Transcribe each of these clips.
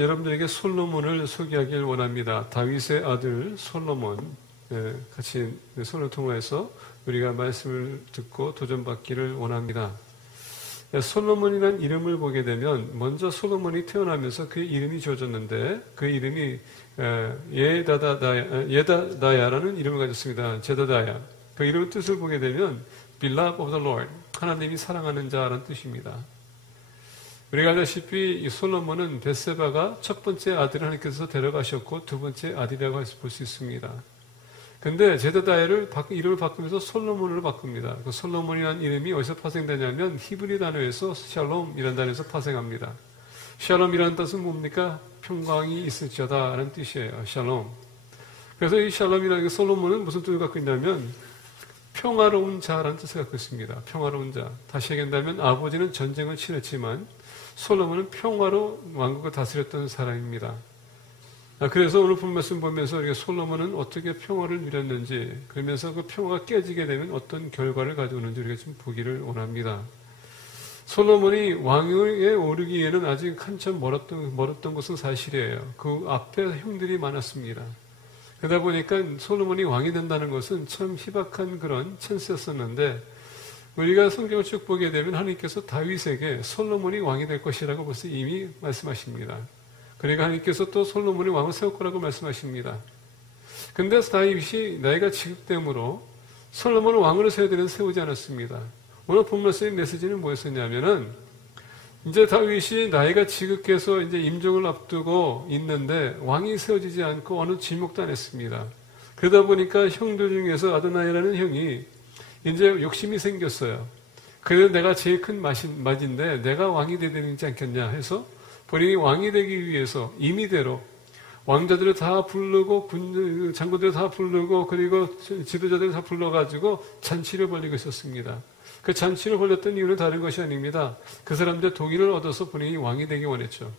여러분들에게 솔로몬을 소개하길 원합니다. 다윗의 아들 솔로몬, 같이 손을 통해서 우리가 말씀을 듣고 도전받기를 원합니다. 솔로몬이라는 이름을 보게 되면 먼저 솔로몬이 태어나면서 그의 이름이 지어졌는데 그 이름이 예다다야라는 이름을 가졌습니다. 제다다야. 그 이름의 뜻을 보게 되면 Beloved of the Lord, 하나님이 사랑하는 자라는 뜻입니다. 우리가 알다시피 이 솔로몬은 벳세바가 첫 번째 아들을 하나님께서 데려가셨고 두 번째 아들이라고 볼 수 있습니다. 근데 제다다야를 이름을 바꾸면서 솔로몬으로 바꿉니다. 그 솔로몬이라는 이름이 어디서 파생되냐면 히브리 단어에서 샬롬이라는 단어에서 파생합니다. 샬롬이라는 뜻은 뭡니까? 평강이 있을지어다 라는 뜻이에요. 샬롬. 그래서 이 샬롬이라는 게 솔로몬은 무슨 뜻을 갖고 있냐면 평화로운 자라는 뜻을 갖고 있습니다. 평화로운 자. 다시 얘기한다면 아버지는 전쟁을 치렀지만 솔로몬은 평화로 왕국을 다스렸던 사람입니다. 그래서 오늘 본 말씀 보면서 우리가 솔로몬은 어떻게 평화를 누렸는지, 그러면서 그 평화가 깨지게 되면 어떤 결과를 가져오는지 우리가 좀 보기를 원합니다. 솔로몬이 왕위에 오르기에는 아직 한참 멀었던 것은 사실이에요. 그 앞에 형들이 많았습니다. 그러다 보니까 솔로몬이 왕이 된다는 것은 참 희박한 그런 찬스였었는데, 우리가 성경을 쭉 보게 되면 하나님께서 다윗에게 솔로몬이 왕이 될 것이라고 벌써 이미 말씀하십니다. 그러니까 하나님께서 또 솔로몬이 왕을 세울 거라고 말씀하십니다. 근데 다윗이 나이가 지극됨으로 솔로몬을 왕으로 세워야 되는데 세우지 않았습니다. 오늘 본 말씀의 메시지는 뭐였었냐면은 이제 다윗이 나이가 지극해서 이제 임종을 앞두고 있는데 왕이 세워지지 않고 어느 지목도 안 했습니다. 그러다 보니까 형들 중에서 아도나이라는 형이 이제 욕심이 생겼어요. 그래도 내가 제일 큰 맛인데 내가 왕이 되야 되지 않겠냐 해서 본인이 왕이 되기 위해서 임의대로 왕자들을 다 부르고 장군들을 다 부르고 그리고 지도자들을 다 불러가지고 잔치를 벌이고 있었습니다. 그 잔치를 벌였던 이유는 다른 것이 아닙니다. 그 사람들 동의를 얻어서 본인이 왕이 되기 원했죠.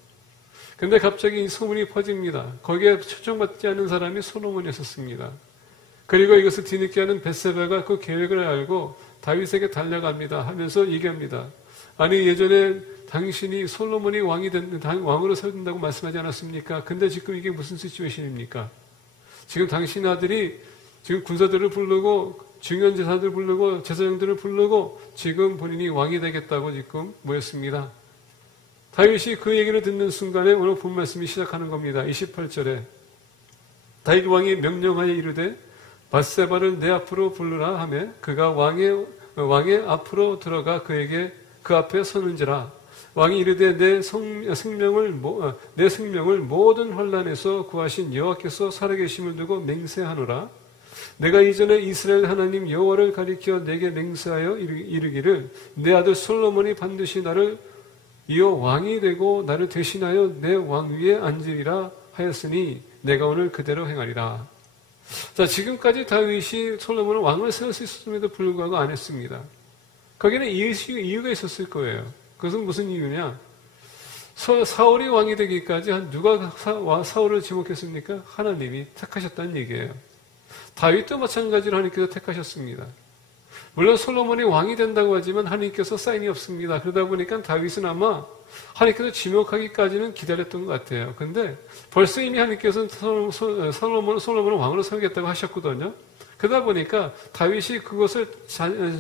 근데 갑자기 이 소문이 퍼집니다. 거기에 초청받지 않은 사람이 솔로몬이었습니다. 그리고 이것을 뒤늦게 하는 벳세바가 그 계획을 알고 다윗에게 달려갑니다. 하면서 얘기합니다. 아니 예전에 당신이 솔로몬이 왕으로 세워진다고 말씀하지 않았습니까? 근데 지금 이게 무슨 시츄에이션입니까? 지금 당신 아들이 지금 군사들을 부르고 중요한 제사들 부르고 제사장들을 부르고 지금 본인이 왕이 되겠다고 지금 모였습니다. 다윗이 그 얘기를 듣는 순간에 오늘 본 말씀이 시작하는 겁니다. 28절에 다윗 왕이 명령하여 이르되 밧세바를 내 앞으로 부르라 하며 그가 왕의 앞으로 들어가 그에게 그 앞에 서는지라. 왕이 이르되 내 생명을 모든 환난에서 구하신 여호와께서 살아계심을 두고 맹세하노라. 내가 이전에 이스라엘 하나님 여호와를 가리켜 내게 맹세하여 이르기를 내 아들 솔로몬이 반드시 나를 이어 왕이 되고 나를 대신하여 내 왕위에 앉으리라 하였으니 내가 오늘 그대로 행하리라. 자, 지금까지 다윗이 솔로몬을 왕을 세울 수 있었음에도 불구하고 안 했습니다. 거기는 이유가 있었을 거예요. 그것은 무슨 이유냐? 사울이 왕이 되기까지 누가 사울을 지목했습니까? 하나님이 택하셨다는 얘기예요. 다윗도 마찬가지로 하나님께서 택하셨습니다. 물론 솔로몬이 왕이 된다고 하지만 하나님께서 사인이 없습니다. 그러다 보니까 다윗은 아마 하나님께서 지목하기까지는 기다렸던 것 같아요. 근데 벌써 이미 하나님께서 솔로몬을 왕으로 세우겠다고 하셨거든요. 그러다 보니까 다윗이 그것을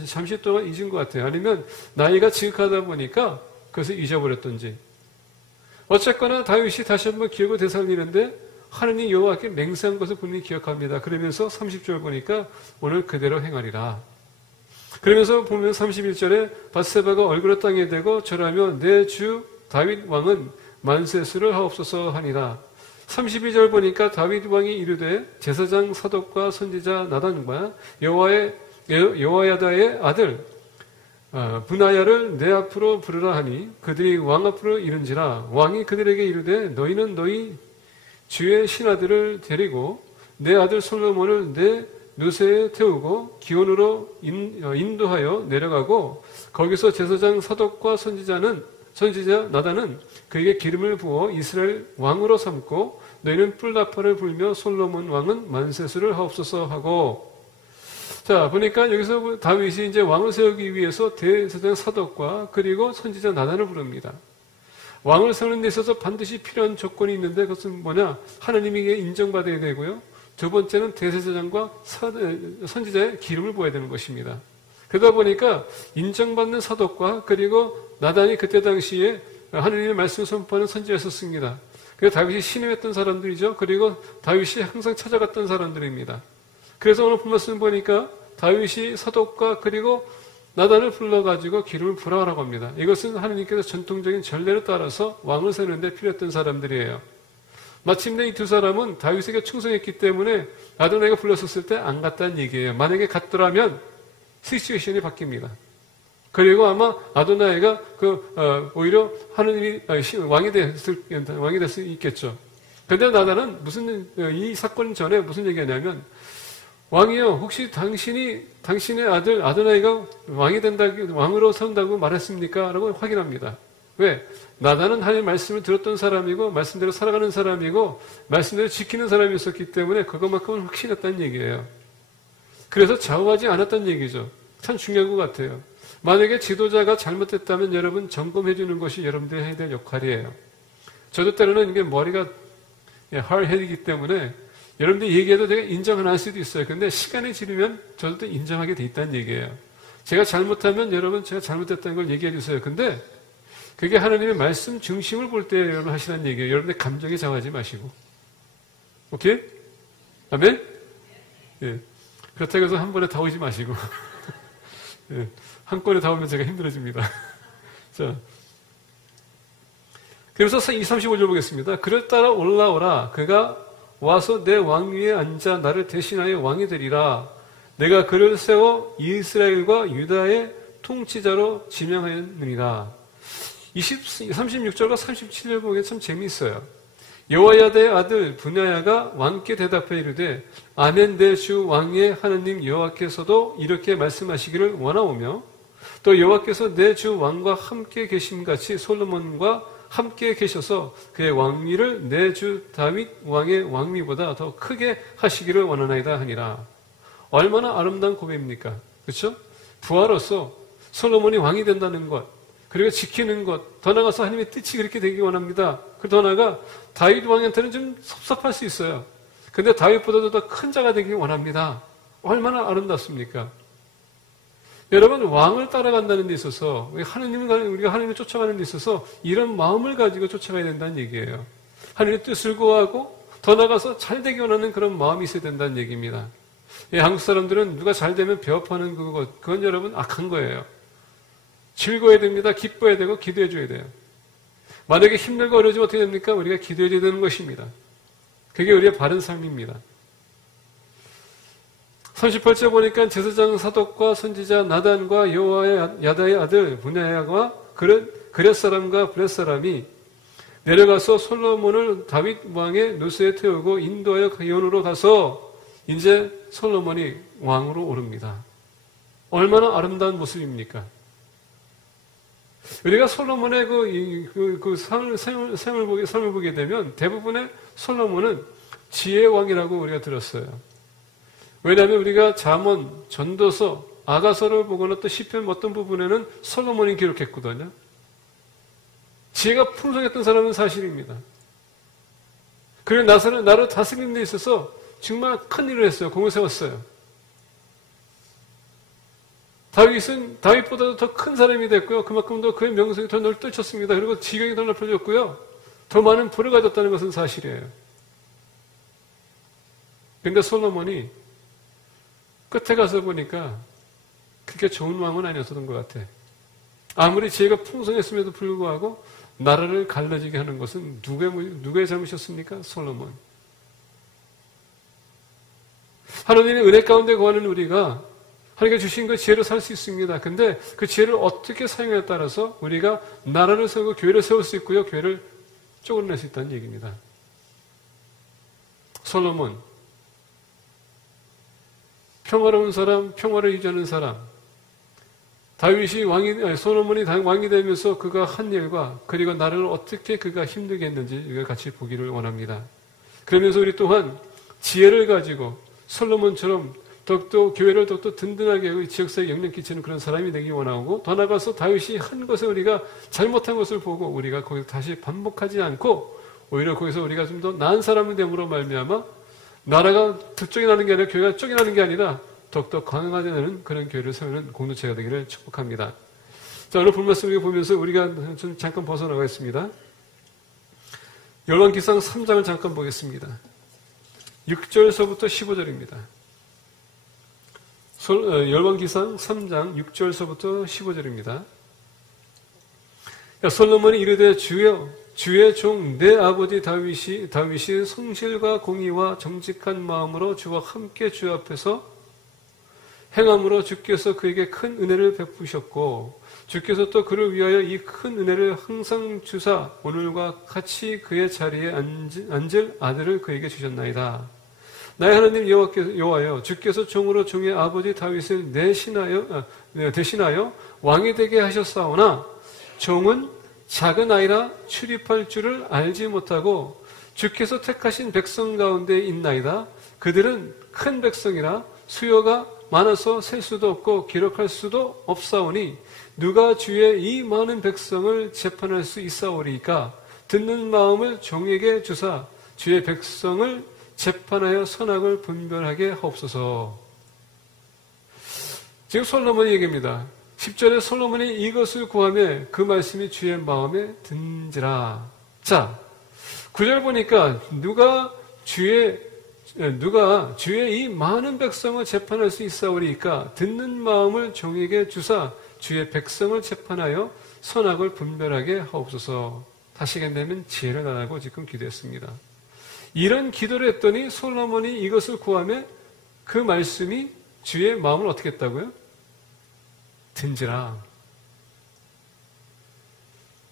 잠시 동안 잊은 것 같아요. 아니면 나이가 지극하다 보니까 그것을 잊어버렸던지. 어쨌거나 다윗이 다시 한번 기억을 되살리는데 하느님 여호와께 맹세한 것을 분명히 기억합니다. 그러면서 30절 보니까 오늘 그대로 행하리라. 그러면서 보면 31절에 밧세바가 얼굴을 땅에 대고 절하며 내 주 다윗 왕은 만세수를 하옵소서 하니라. 32절 보니까 다윗 왕이 이르되 제사장 사독과 선지자 나단과 여호야다의 아들 분하야를 내 앞으로 부르라 하니 그들이 왕 앞으로 이른지라. 왕이 그들에게 이르되 너희는 너희 주의 신하들을 데리고 내 아들 솔로몬을 내 누세에 태우고 기온으로 인도하여 내려가고 거기서 제사장 사독과 선지자 나단은 그에게 기름을 부어 이스라엘 왕으로 삼고 너희는 뿔나팔을 불며 솔로몬 왕은 만세수를 하옵소서 하고. 자, 보니까 여기서 다윗이 이제 왕을 세우기 위해서 대제사장 사독과 그리고 선지자 나단을 부릅니다. 왕을 세우는 데 있어서 반드시 필요한 조건이 있는데 그것은 뭐냐? 하나님에게 인정받아야 되고요. 두 번째는 대제사장과 선지자의 기름을 부어야 되는 것입니다. 그러다 보니까 인정받는 사독과 그리고 나단이 그때 당시에 하나님의 말씀을 선포하는 선지자였었습니다. 그래서 다윗이 신임했던 사람들이죠. 그리고 다윗이 항상 찾아갔던 사람들입니다. 그래서 오늘 본말씀 보니까 다윗이 사독과 그리고 나단을 불러가지고 기름을 부라라고 합니다. 이것은 하나님께서 전통적인 전례를 따라서 왕을 세우는데 필요했던 사람들이에요. 마침내 이 두 사람은 다윗에게 충성했기 때문에 아도나이가 불렀었을 때 안 갔다는 얘기예요. 만약에 갔더라면 시츄에이션이 바뀝니다. 그리고 아마 아도나이가 오히려 하느님이 왕이 될 수 있겠죠. 그런데 나단은 이 사건 전에 무슨 얘기하냐면 왕이요, 혹시 당신의 아들 아도나이가 왕으로 세운다고 말했습니까? 라고 확인합니다. 왜? 나단은 하나님의 말씀을 들었던 사람이고, 말씀대로 살아가는 사람이고, 말씀대로 지키는 사람이었기 때문에 그것만큼은 확신했다는 얘기예요. 그래서 좌우하지 않았다는 얘기죠. 참 중요한 것 같아요. 만약에 지도자가 잘못했다면 여러분 점검해 주는 것이 여러분들이 해야 될 역할이에요. 저도 때로는 이게 머리가 하드헤드이기 때문에 여러분들이 얘기해도 제가 인정 안 할 수도 있어요. 근데 시간이 지르면 저도 인정하게 돼 있다는 얘기예요. 제가 잘못하면 여러분 제가 잘못했다는 걸 얘기해 주세요. 근데 그게 하나님의 말씀 중심을 볼 때 여러분 하시라는 얘기예요. 여러분들 감정에 상하지 마시고. 오케이? 아멘? 예. 그렇다고 해서 한 번에 다 오지 마시고. 예. 한 건에 다 오면 제가 힘들어집니다. 자. 그래서 35절 보겠습니다. 그를 따라 올라오라. 그가 와서 내 왕위에 앉아 나를 대신하여 왕이 되리라. 내가 그를 세워 이스라엘과 유다의 통치자로 지명하였느니라. 36절과 37절 보기에 참 재미있어요. 여호야다의 아들 분야야가 왕께 대답해 이르되 아멘 내 주 왕의 하나님 여호와께서도 이렇게 말씀하시기를 원하오며 또 여호와께서 내 주 왕과 함께 계심같이 솔로몬과 함께 계셔서 그의 왕위를 내 주 다윗 왕의 왕위보다 더 크게 하시기를 원하나이다 하니라. 얼마나 아름다운 고백입니까? 그렇죠? 부하로서 솔로몬이 왕이 된다는 것, 그리고 지키는 것, 더 나아가서 하나님의 뜻이 그렇게 되기 원합니다. 더 나아가 다윗 왕한테는 좀 섭섭할 수 있어요. 근데 다윗보다도 더 큰 자가 되기 원합니다. 얼마나 아름답습니까? 여러분, 왕을 따라간다는 데 있어서, 우리가 하나님을 쫓아가는 데 있어서 이런 마음을 가지고 쫓아가야 된다는 얘기예요. 하나님의 뜻을 구하고 더 나아가서 잘 되기 원하는 그런 마음이 있어야 된다는 얘기입니다. 한국 사람들은 누가 잘 되면 배업하는 그건 여러분 악한 거예요. 즐거워야 됩니다. 기뻐야 되고 기도해 줘야 돼요. 만약에 힘들고 어려지면 어떻게 됩니까? 우리가 기도해 줘야 되는 것입니다. 그게 우리의 바른 삶입니다. 38절 보니까 제사장 사독과 선지자 나단과 여호야다의 아들 분야야가 그렛 사람과 블렛 사람이 내려가서 솔로몬을 다윗 왕의 노새에 태우고 인도하여 가이온으로 가서 이제 솔로몬이 왕으로 오릅니다. 얼마나 아름다운 모습입니까? 우리가 솔로몬의 삶을 보게 되면 대부분의 솔로몬은 지혜의 왕이라고 우리가 들었어요. 왜냐하면 우리가 잠언, 전도서, 아가서를 보거나 또 시편 어떤 부분에는 솔로몬이 기록했거든요. 지혜가 풍성했던 사람은 사실입니다. 그리고 나를 다스리는 데 있어서 정말 큰 일을 했어요. 공을 세웠어요. 다윗은 다윗보다도 더 큰 사람이 됐고요. 그만큼 더 그의 명성이 더 넓혀졌습니다. 그리고 지경이 더 넓혀졌고요. 더 많은 부를 가졌다는 것은 사실이에요. 그런데 솔로몬이 끝에 가서 보니까 그렇게 좋은 왕은 아니었던 것 같아. 아무리 지혜가 풍성했음에도 불구하고 나라를 갈라지게 하는 것은 누구의 잘못이었습니까? 솔로몬. 하나님의 은혜 가운데 거하는 우리가 하나님께 주신 그 지혜로 살 수 있습니다. 근데 그 지혜를 어떻게 사용에 따라서 우리가 나라를 세우고 교회를 세울 수 있고요. 교회를 쪼그려낼 수 있다는 얘기입니다. 솔로몬. 평화로운 사람, 평화를 유지하는 사람. 솔로몬이 왕이 되면서 그가 한 일과 그리고 나라를 어떻게 그가 힘들게 했는지 우리가 같이 보기를 원합니다. 그러면서 우리 또한 지혜를 가지고 솔로몬처럼 더욱더 교회를 더욱더 든든하게 하고 지역사회에 영향 끼치는 그런 사람이 되기 원하고, 더 나아가서 다윗이 한 것을 우리가 잘못한 것을 보고 우리가 거기서 다시 반복하지 않고 오히려 거기서 우리가 좀 더 나은 사람이 됨으로 말미암아 나라가 쫓겨나는 게 아니라 교회가 쫓겨나는 게 아니라 더욱더 강화되는 그런 교회를 세우는 공동체가 되기를 축복합니다. 자, 오늘 본 말씀을 보면서 우리가 좀 잠깐 벗어나가겠습니다. 열왕기상 3장을 잠깐 보겠습니다. 6절서부터 15절입니다. 열왕기상 3장 6절서부터 15절입니다. 솔로몬이 이르되 주여 주의 종 내 아버지 다윗이 성실과 공의와 정직한 마음으로 주와 함께 주 앞에서 행함으로 주께서 그에게 큰 은혜를 베푸셨고 주께서 또 그를 위하여 이 큰 은혜를 항상 주사 오늘과 같이 그의 자리에 앉을 아들을 그에게 주셨나이다. 나의 하나님 여호와여 주께서 종으로 종의 아버지 다윗을 대신하여 왕이 되게 하셨사오나 종은 작은 아이라 출입할 줄을 알지 못하고 주께서 택하신 백성 가운데 있나이다. 그들은 큰 백성이라 수요가 많아서 셀 수도 없고 기록할 수도 없사오니 누가 주의 이 많은 백성을 재판할 수 있사오리이까. 듣는 마음을 종에게 주사 주의 백성을 재판하여 선악을 분별하게 하옵소서. 지금 솔로몬이 얘기합니다. 10절에 솔로몬이 이것을 구하며 그 말씀이 주의 마음에 든지라. 자, 9절 보니까 누가 주의 이 많은 백성을 재판할 수 있사오리이까. 듣는 마음을 종에게 주사 주의 백성을 재판하여 선악을 분별하게 하옵소서. 다시 얘기하면 지혜를 달라고 지금 기도했습니다. 이런 기도를 했더니 솔로몬이 이것을 구하며 그 말씀이 주의 마음을 어떻게 했다고요? 든지라.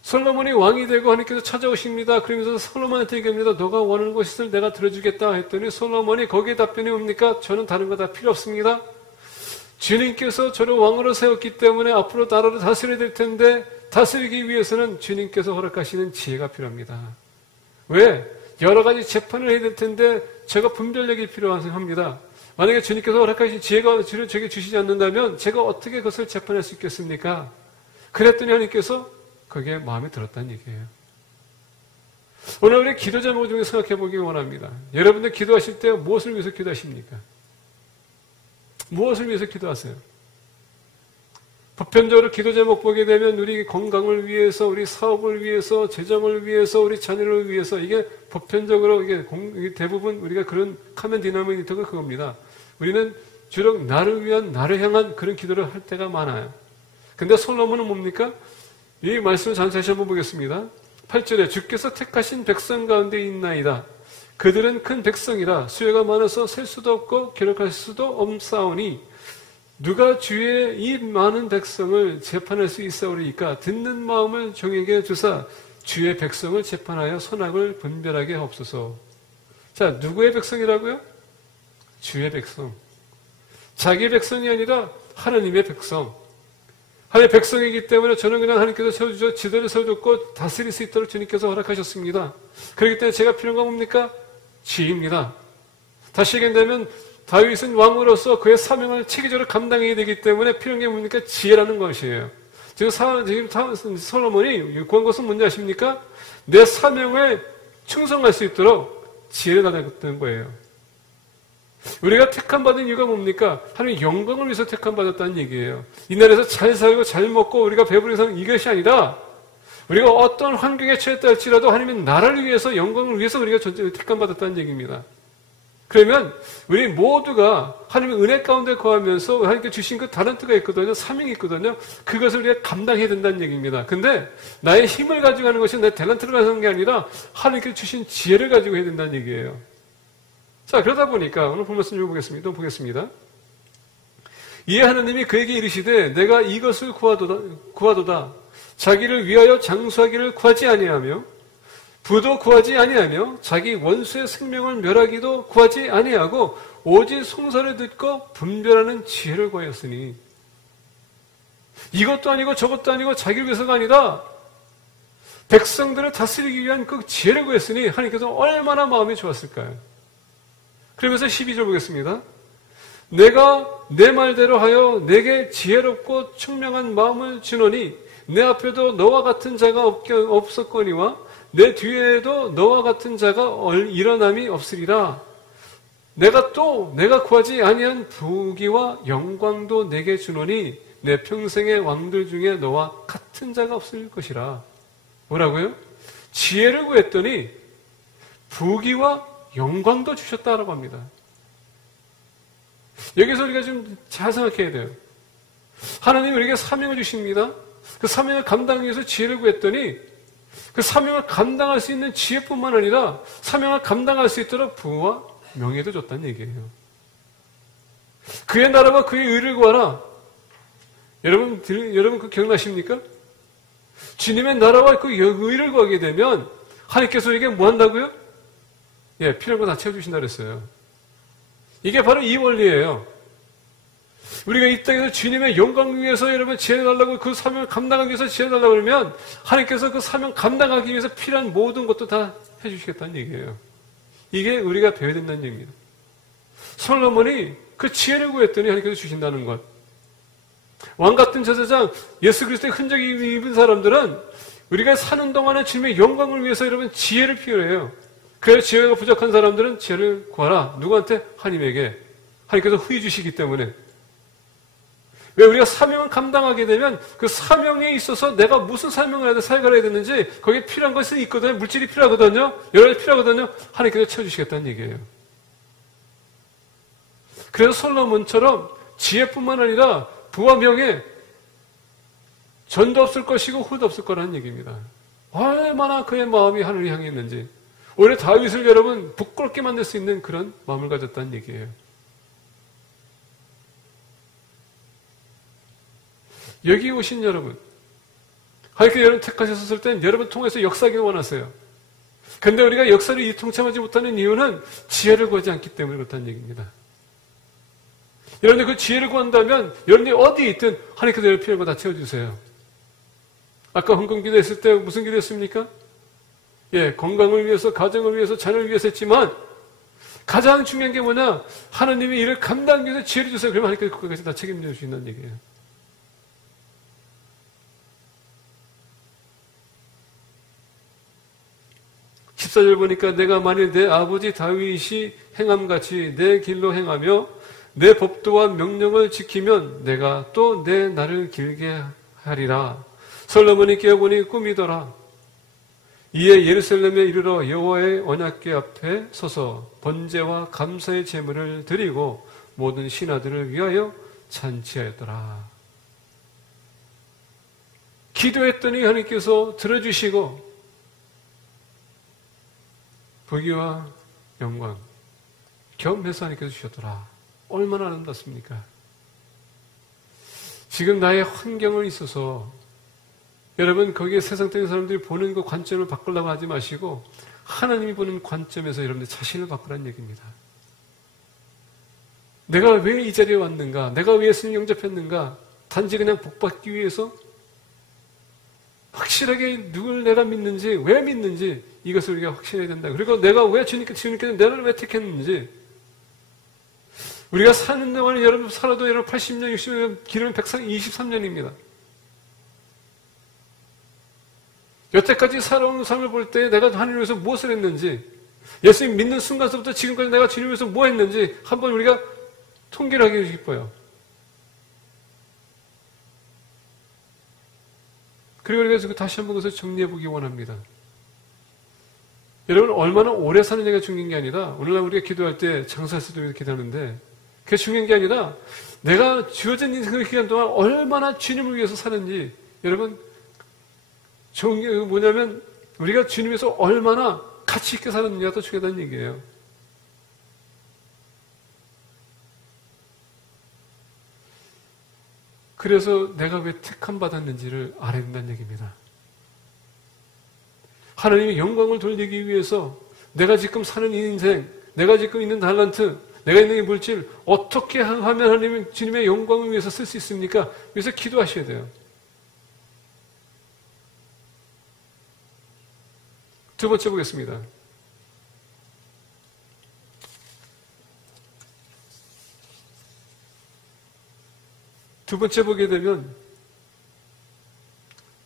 솔로몬이 왕이 되고 하나님께서 찾아오십니다. 그러면서 솔로몬한테 얘기합니다. 너가 원하는 것을 내가 들어주겠다 했더니 솔로몬이 거기에 답변이 뭡니까? 저는 다른 거 다 필요 없습니다. 주님께서 저를 왕으로 세웠기 때문에 앞으로 나라를 다스려야 될 텐데 다스리기 위해서는 주님께서 허락하시는 지혜가 필요합니다. 왜? 여러 가지 재판을 해야 될 텐데 제가 분별력이 필요합니다. 만약에 주님께서 허락하신 지혜가 저에게 주시지 않는다면 제가 어떻게 그것을 재판할 수 있겠습니까? 그랬더니 하나님께서 그게 마음에 들었다는 얘기예요. 오늘 우리 기도 제목 중에 생각해 보기 원합니다. 여러분들 기도하실 때 무엇을 위해서 기도하십니까? 무엇을 위해서 기도하세요? 보편적으로 기도 제목 보게 되면 우리 건강을 위해서, 우리 사업을 위해서, 재정을 위해서, 우리 자녀를 위해서, 이게 보편적으로 이게 대부분 우리가 그런 카멘 디노미네이터가 그겁니다. 우리는 주로 나를 위한, 나를 향한 그런 기도를 할 때가 많아요. 근데 솔로몬은 뭡니까? 이 말씀을 다시 한번 보겠습니다. 8절에 주께서 택하신 백성 가운데 있나이다. 그들은 큰 백성이라 수요가 많아서 셀 수도 없고 기록할 수도 없사오니 누가 주의 이 많은 백성을 재판할 수 있사오리이까. 듣는 마음을 종에게 주사 주의 백성을 재판하여 선악을 분별하게 하옵소서. 자, 누구의 백성이라고요? 주의 백성. 자기 백성이 아니라 하나님의 백성. 하나님의 백성이기 때문에 저는 그냥 하나님께서 세워주셔 지도를 세워줬고 다스릴 수 있도록 주님께서 허락하셨습니다. 그렇기 때문에 제가 필요한 건 뭡니까? 지혜입니다. 다시 얘기한다면 다윗은 왕으로서 그의 사명을 체계적으로 감당해야 되기 때문에 필요한 게 뭡니까? 지혜라는 것이에요. 지금 솔로몬이 구한 것은 뭔지 아십니까? 내 사명에 충성할 수 있도록 지혜를 달라는 거예요. 우리가 택함받은 이유가 뭡니까? 하나님의 영광을 위해서 택함받았다는 얘기예요. 이 나라에서 잘 살고 잘 먹고 우리가 배부르게 사는 이것이 아니라 우리가 어떤 환경에 처했다 할지라도 하나님의 나라를 위해서 영광을 위해서 우리가 택함받았다는 얘기입니다. 그러면 우리 모두가 하나님의 은혜 가운데 거하면서 하나님께 주신 그 달란트가 있거든요. 사명이 있거든요. 그것을 우리가 감당해야 된다는 얘기입니다. 근데 나의 힘을 가지고 하는 것이 내 달란트를 가지고 하는 게 아니라 하나님께 주신 지혜를 가지고 해야 된다는 얘기예요. 자, 그러다 보니까 오늘 본 말씀 좀 보겠습니다. 이에 하나님이 그에게 이르시되 내가 이것을 구하도다. 자기를 위하여 장수하기를 구하지 아니하며 부도 구하지 아니하며 자기 원수의 생명을 멸하기도 구하지 아니하고 오직 송사를 듣고 분별하는 지혜를 구하였으니. 이것도 아니고 저것도 아니고 자기를 위해서가 아니라 백성들을 다스리기 위한 그 지혜를 구했으니 하나님께서 얼마나 마음이 좋았을까요? 그러면서 12절 보겠습니다. 내가 내 말대로 하여 내게 지혜롭고 청명한 마음을 주노니 내 앞에도 너와 같은 자가 없었거니와 내 뒤에도 너와 같은 자가 일어남이 없으리라. 내가 구하지 아니한 부귀와 영광도 내게 주노니 내 평생의 왕들 중에 너와 같은 자가 없을 것이라. 뭐라고요? 지혜를 구했더니 부귀와 영광도 주셨다라고 합니다. 여기서 우리가 좀 잘 생각해야 돼요. 하나님이 우리에게 사명을 주십니다. 그 사명을 감당하기 위해서 지혜를 구했더니 그 사명을 감당할 수 있는 지혜뿐만 아니라 사명을 감당할 수 있도록 부와 명예도 줬다는 얘기예요. 그의 나라와 그의 의를 구하라. 여러분 그 기억나십니까? 주님의 나라와 그 의를 구하게 되면 하나님께서 우리에게 뭐 한다고요? 예, 필요한 거 다 채워주신다 그랬어요. 이게 바로 이 원리예요. 우리가 이 땅에서 주님의 영광을 위해서 여러분 지혜달라고 그 사명을 감당하기 위해서 지혜달라고 그러면 하나님께서 그 사명 감당하기 위해서 필요한 모든 것도 다 해주시겠다는 얘기예요. 이게 우리가 배워야 된다는 얘기입니다. 솔로몬이 그 지혜를 구했더니 하나님께서 주신다는 것. 왕 같은 제사장 예수 그리스도의 흔적이 입은 사람들은 우리가 사는 동안에 주님의 영광을 위해서 여러분 지혜를 필요해요. 그래서 지혜가 부족한 사람들은 지혜를 구하라. 누구한테? 하나님에게. 하나님께서 후히 주시기 때문에. 왜 우리가 사명을 감당하게 되면 그 사명에 있어서 내가 무슨 사명을 해야 사역을 해야 되는지 거기에 필요한 것이 있거든요. 물질이 필요하거든요. 여러 가지 필요하거든요. 하나님께서 채워주시겠다는 얘기예요. 그래서 솔로몬처럼 지혜뿐만 아니라 부와 명예 전도 없을 것이고 후도 없을 거라는 얘기입니다. 얼마나 그의 마음이 하늘을 향해 있는지 오히려 다윗을 여러분 부끄럽게 만들 수 있는 그런 마음을 가졌다는 얘기예요. 여기 오신 여러분, 하나님께서 여러분 택하셨을 땐 여러분 통해서 역사하기를 원하세요. 그런데 우리가 역사를 이통참하지 못하는 이유는 지혜를 구하지 않기 때문에 그렇다는 얘기입니다. 여러분들 그 지혜를 구한다면 여러분들이 어디에 있든 하나님께서 여러분 필요한 거 다 채워주세요. 아까 헌금 기도했을 때 무슨 기도했습니까? 예, 건강을 위해서, 가정을 위해서, 자녀를 위해서 했지만 가장 중요한 게 뭐냐? 하나님이 이를 감당하기 위해서 지혜를 주세요. 그러면 하나님께서 그것까지 다 책임져 주신다는 얘기예요. 십사절 보니까 내가 만일 내 아버지 다윗이 행함같이 내 길로 행하며 내 법도와 명령을 지키면 내가 또 내 날을 길게 하리라. 솔로몬이 깨어보니 꿈이더라. 이에 예루살렘에 이르러 여호와의 언약궤 앞에 서서 번제와 감사의 제물을 드리고 모든 신하들을 위하여 잔치하였더라. 기도했더니 하나님께서 들어주시고 부귀와 영광 겸해서 하나님께서 주셨더라. 얼마나 아름답습니까? 지금 나의 환경을 있어서 여러분 거기에 세상적인 사람들이 보는 그 관점을 바꾸려고 하지 마시고 하나님이 보는 관점에서 여러분들 자신을 바꾸라는 얘기입니다. 내가 왜 이 자리에 왔는가? 내가 왜 예수님 영접했는가? 단지 그냥 복받기 위해서? 확실하게 누굴 내가 믿는지, 왜 믿는지 이것을 우리가 확신해야 된다. 그리고 내가 왜 주님께서 나를 왜 택했는지 우리가 사는 동안에 여러분 살아도 여러분 80년, 60년, 길으면 123년입니다. 여태까지 살아온 삶을 볼 때 내가 하나님을 위해서 무엇을 했는지 예수님 믿는 순간부터 지금까지 내가 주님을 위해서 뭐 했는지 한번 우리가 통계를 하기 싶어요. 그리고 그래서 다시 한번 그것을 정리해 보기 원합니다. 여러분 얼마나 오래 사느냐가 중요한 게 아니라 오늘날 우리가 기도할 때 장사했을 때 기도하는데 그게 중요한 게 아니라 내가 주어진 인생의 기간 동안 얼마나 주님을 위해서 사는지 여러분 좋은 게 뭐냐면 우리가 주님에서 얼마나 가치 있게 사느냐가 더 중요하다는 얘기예요. 그래서 내가 왜 택함 받았는지를 알아야 된다는 얘기입니다. 하나님의 영광을 돌리기 위해서 내가 지금 사는 이 인생, 내가 지금 있는 달란트, 내가 있는 이 물질 어떻게 하면 하나님 주님의 영광을 위해서 쓸 수 있습니까? 그래서 기도하셔야 돼요. 두 번째 보겠습니다. 두 번째 보게 되면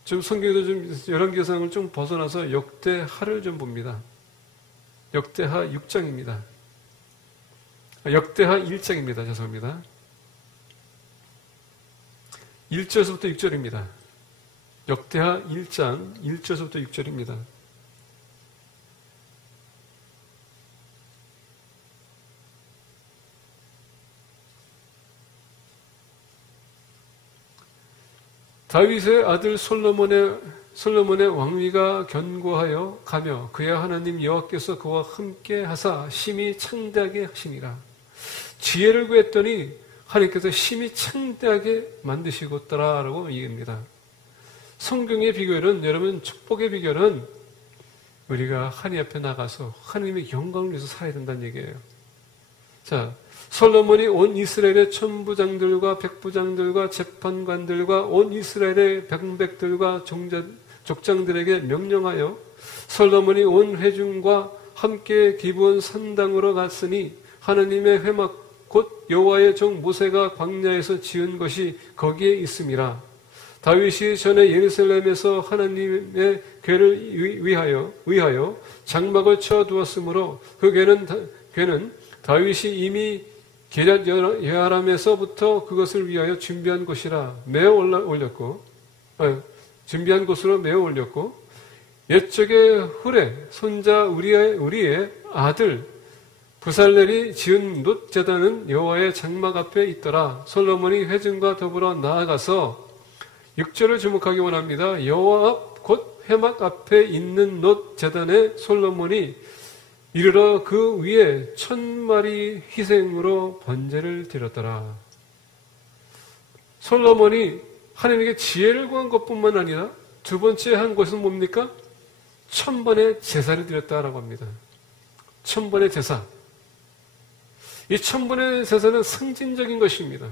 좀 성경에도 좀 열왕기상을 좀 벗어나서 역대하를 좀 봅니다. 역대하 6장입니다. 역대하 1장입니다. 죄송합니다. 1절에서부터 6절입니다. 역대하 1장 1절에서부터 6절입니다. 다윗의 아들 솔로몬의 왕위가 견고하여 가며 그의 하나님 여호와께서 그와 함께 하사 심히 창대하게 하시니라. 지혜를 구했더니 하나님께서 심히 창대하게 만드시겠더라라고 얘기합니다. 성경의 비결은, 여러분, 축복의 비결은 우리가 하나님 앞에 나가서 하나님의 영광을 위해서 살아야 된다는 얘기예요. 자, 솔로몬이 온 이스라엘의 천부장들과 백부장들과 재판관들과 온 이스라엘의 병백들과 족장들에게 명령하여 솔로몬이 온 회중과 함께 기브온 산당으로 갔으니 하나님의 회막 곧 여호와의 종 모세가 광야에서 지은 것이 거기에 있음이라. 다윗이 전에 예루살렘에서 하나님의 궤를 위하여 장막을 쳐두었으므로 그 궤는 다윗이 이미 게럇 여아람에서부터 그것을 위하여 준비한 곳이라 준비한 곳으로 메어 올렸고 옛적에 훌의 손자 우리의 아들 부살렐이 지은 놋 제단은 여호와의 장막 앞에 있더라. 솔로몬이 회중과 더불어 나아가서 6절을 주목하기 원합니다. 여호와 앞 곧 회막 앞에 있는 놋 제단에 솔로몬이 이르러 그 위에 1000마리 희생으로 번제를 드렸더라. 솔로몬이 하나님에게 지혜를 구한 것뿐만 아니라 두 번째 한 것은 뭡니까? 1000번의 제사를 드렸다라고 합니다. 1000번의 제사. 이 1000번의 제사는 상징적인 것입니다.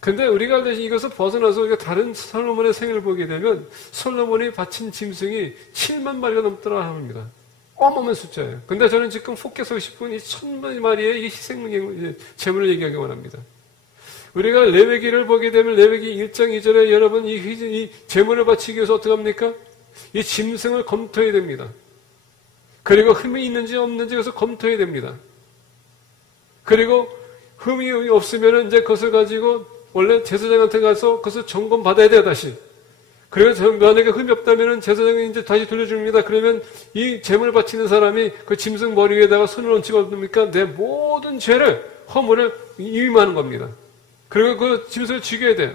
근데 우리가 이것을 벗어나서 우리가 다른 솔로몬의 생애를 보게 되면 솔로몬이 바친 짐승이 7만 마리가 넘더라 합니다. 어마어마한 숫자예요. 근데 저는 지금 포커스하고 싶은 이 1000마리의 이 희생 제물을 얘기하기 원합니다. 우리가 레위기를 보게 되면 레위기 1장 2절에 여러분 이 제물을 바치기 위해서 어떻게 합니까? 이 짐승을 검토해야 됩니다. 그리고 흠이 있는지 없는지 그래서 검토해야 됩니다. 그리고 흠이 없으면 이제 그것을 가지고 원래 제사장한테 가서 그것을 점검 받아야 돼요, 다시. 그리고 만약에 흠이 없다면 제사장이 이제 다시 돌려줍니다. 그러면 이 제물 바치는 사람이 그 짐승 머리 위에다가 손을 얹히고 어떻습니까? 내 모든 죄를, 허물을 위임하는 겁니다. 그리고 그 짐승을 죽여야 돼요.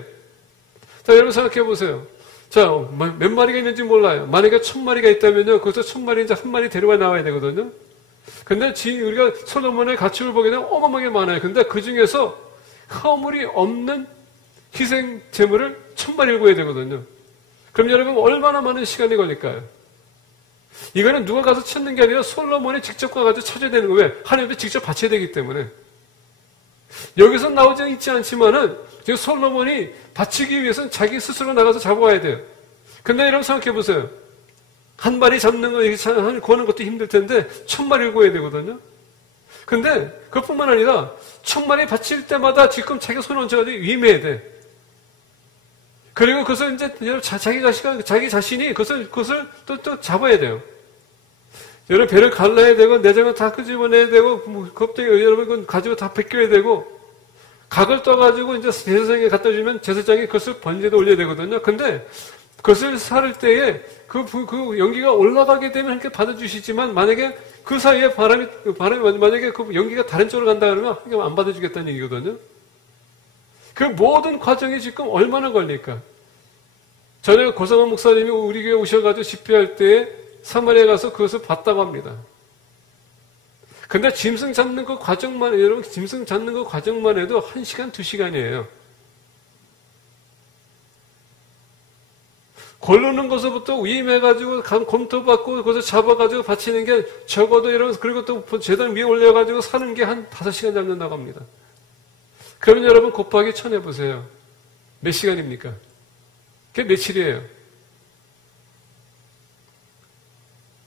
자, 여러분 생각해 보세요. 자, 몇 마리가 있는지 몰라요. 만약에 1000마리가 있다면요, 거기서 1000마리 이제 한 마리 데려와 나와야 되거든요. 근데 우리가 솔로몬의 가축을 보게 되면 어마어마하게 많아요. 근데 그 중에서 허물이 없는 희생 제물을 1000마리를 구해야 되거든요. 그럼 여러분 얼마나 많은 시간이 걸릴까요? 이거는 누가 가서 찾는 게 아니라 솔로몬이 직접 가가지고 찾아야 되는 거예요. 왜? 하나님도 직접 바쳐야 되기 때문에. 여기서 나오지 있지 않지만은 지금 솔로몬이 바치기 위해서는 자기 스스로 나가서 잡아와야 돼요. 근데 여러분 생각해 보세요. 한 마리 잡는 거, 이렇게 구하는 것도 힘들 텐데 1000마리를 구해야 되거든요. 근데 그것뿐만 아니라 1000마리 바칠 때마다 지금 자기 손을 얹어가지고 위임해야 돼. 그리고 그것을 이제 자기 자신이 그것을 또 잡아야 돼요. 여러분 배를 갈라야 되고 내장을 다 끄집어내야 되고 겁쟁이 여러분 그건 가지고 다 벗겨야 되고 각을 떠가지고 이제 제사장에 갖다 주면 제사장이 그것을 번제도 올려야 되거든요. 근데 그것을 사를 때에 그 연기가 올라가게 되면 이렇게 받아주시지만 만약에 그 사이에 바람이 만약에 그 연기가 다른 쪽으로 간다 그러면 안 받아주겠다는 얘기거든요. 그 모든 과정이 지금 얼마나 걸릴까? 전에 고상원 목사님이 우리 교회 오셔가지고 집회할 때에 사마리아에 가서 그것을 봤다고 합니다. 근데 짐승 잡는 그 과정만, 여러분, 짐승 잡는 그 과정만 해도 1시간, 2시간이에요. 고르는 것부터 위임해가지고 검토받고 그것을 잡아가지고 바치는 게 적어도 여러분, 그리고 또 재단 위에 올려가지고 사는 게 한 5시간 잡는다고 합니다. 그러면 여러분 곱하기 1000 해보세요. 몇 시간입니까? 그게 며칠이에요?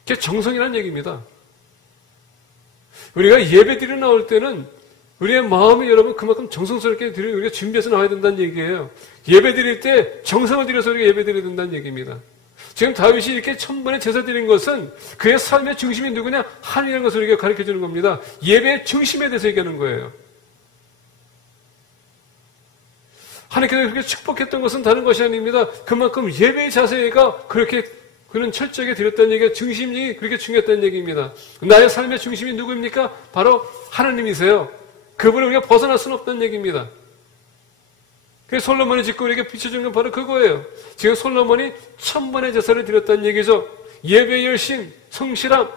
그게 정성이라는 얘기입니다. 우리가 예배 드리러 나올 때는 우리의 마음이 여러분 그만큼 정성스럽게 우리가 준비해서 나와야 된다는 얘기예요. 예배 드릴 때 정성을 들여서 우리가 예배 드려야 된다는 얘기입니다. 지금 다윗이 이렇게 1000번의 제사 드린 것은 그의 삶의 중심이 누구냐? 하나님이라는 것을 우리가 가르쳐 주는 겁니다. 예배의 중심에 대해서 얘기하는 거예요. 하나님께서 그렇게 축복했던 것은 다른 것이 아닙니다. 그만큼 예배의 자세가 그렇게 그런 철저하게 드렸다는 얘기가 중심이 그렇게 중요했다는 얘기입니다. 나의 삶의 중심이 누구입니까? 바로 하나님이세요. 그분을 우리가 벗어날 수는 없다는 얘기입니다. 그래서 솔로몬이 짓고 우리에게 비춰주는 건 바로 그거예요. 지금 솔로몬이 1000번의 제사를 드렸다는 얘기죠. 예배의 열심, 성실함.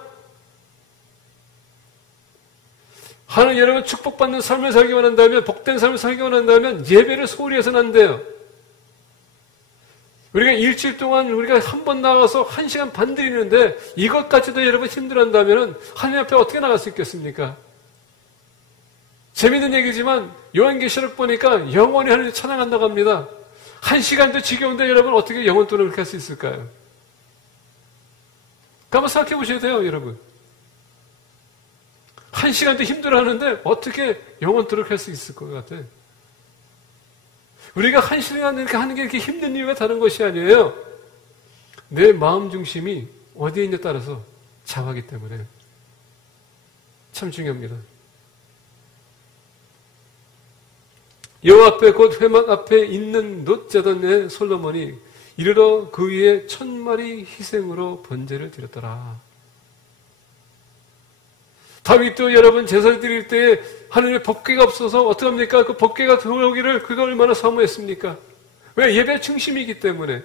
하나님 여러분 축복받는 삶을 살기만 한다면, 복된 삶을 살기만 한다면 예배를 소홀히 해서는 안 돼요. 우리가 일주일 동안 우리가 한 번 나가서 1시간 반 드리는데 이것까지도 여러분 힘들어한다면 하나님 앞에 어떻게 나갈 수 있겠습니까? 재밌는 얘기지만 요한계시록 보니까 영원히 하나님 찬양한다고 합니다. 1시간도 지겨운데 여러분 어떻게 영원토록 그렇게 할 수 있을까요? 한번 생각해 보셔야 돼요, 여러분. 1시간도 힘들어하는데 어떻게 영원토록 할 수 있을 것 같아요? 우리가 1시간 이렇게 하는 게 이렇게 힘든 이유가 다른 것이 아니에요. 내 마음 중심이 어디에 있냐에 따라서 좌우하기 때문에 참 중요합니다. 여호와 앞에 곧 회막 앞에 있는 놋자던 솔로몬이 이르러 그 위에 1000마리 희생으로 번제를 드렸더라. 다윗도 여러분 제사를 드릴 때 하늘에 법궤가 없어서 어떡합니까? 그 법궤가 들어오기를 그가 얼마나 사모했습니까? 왜? 예배 중심이기 때문에.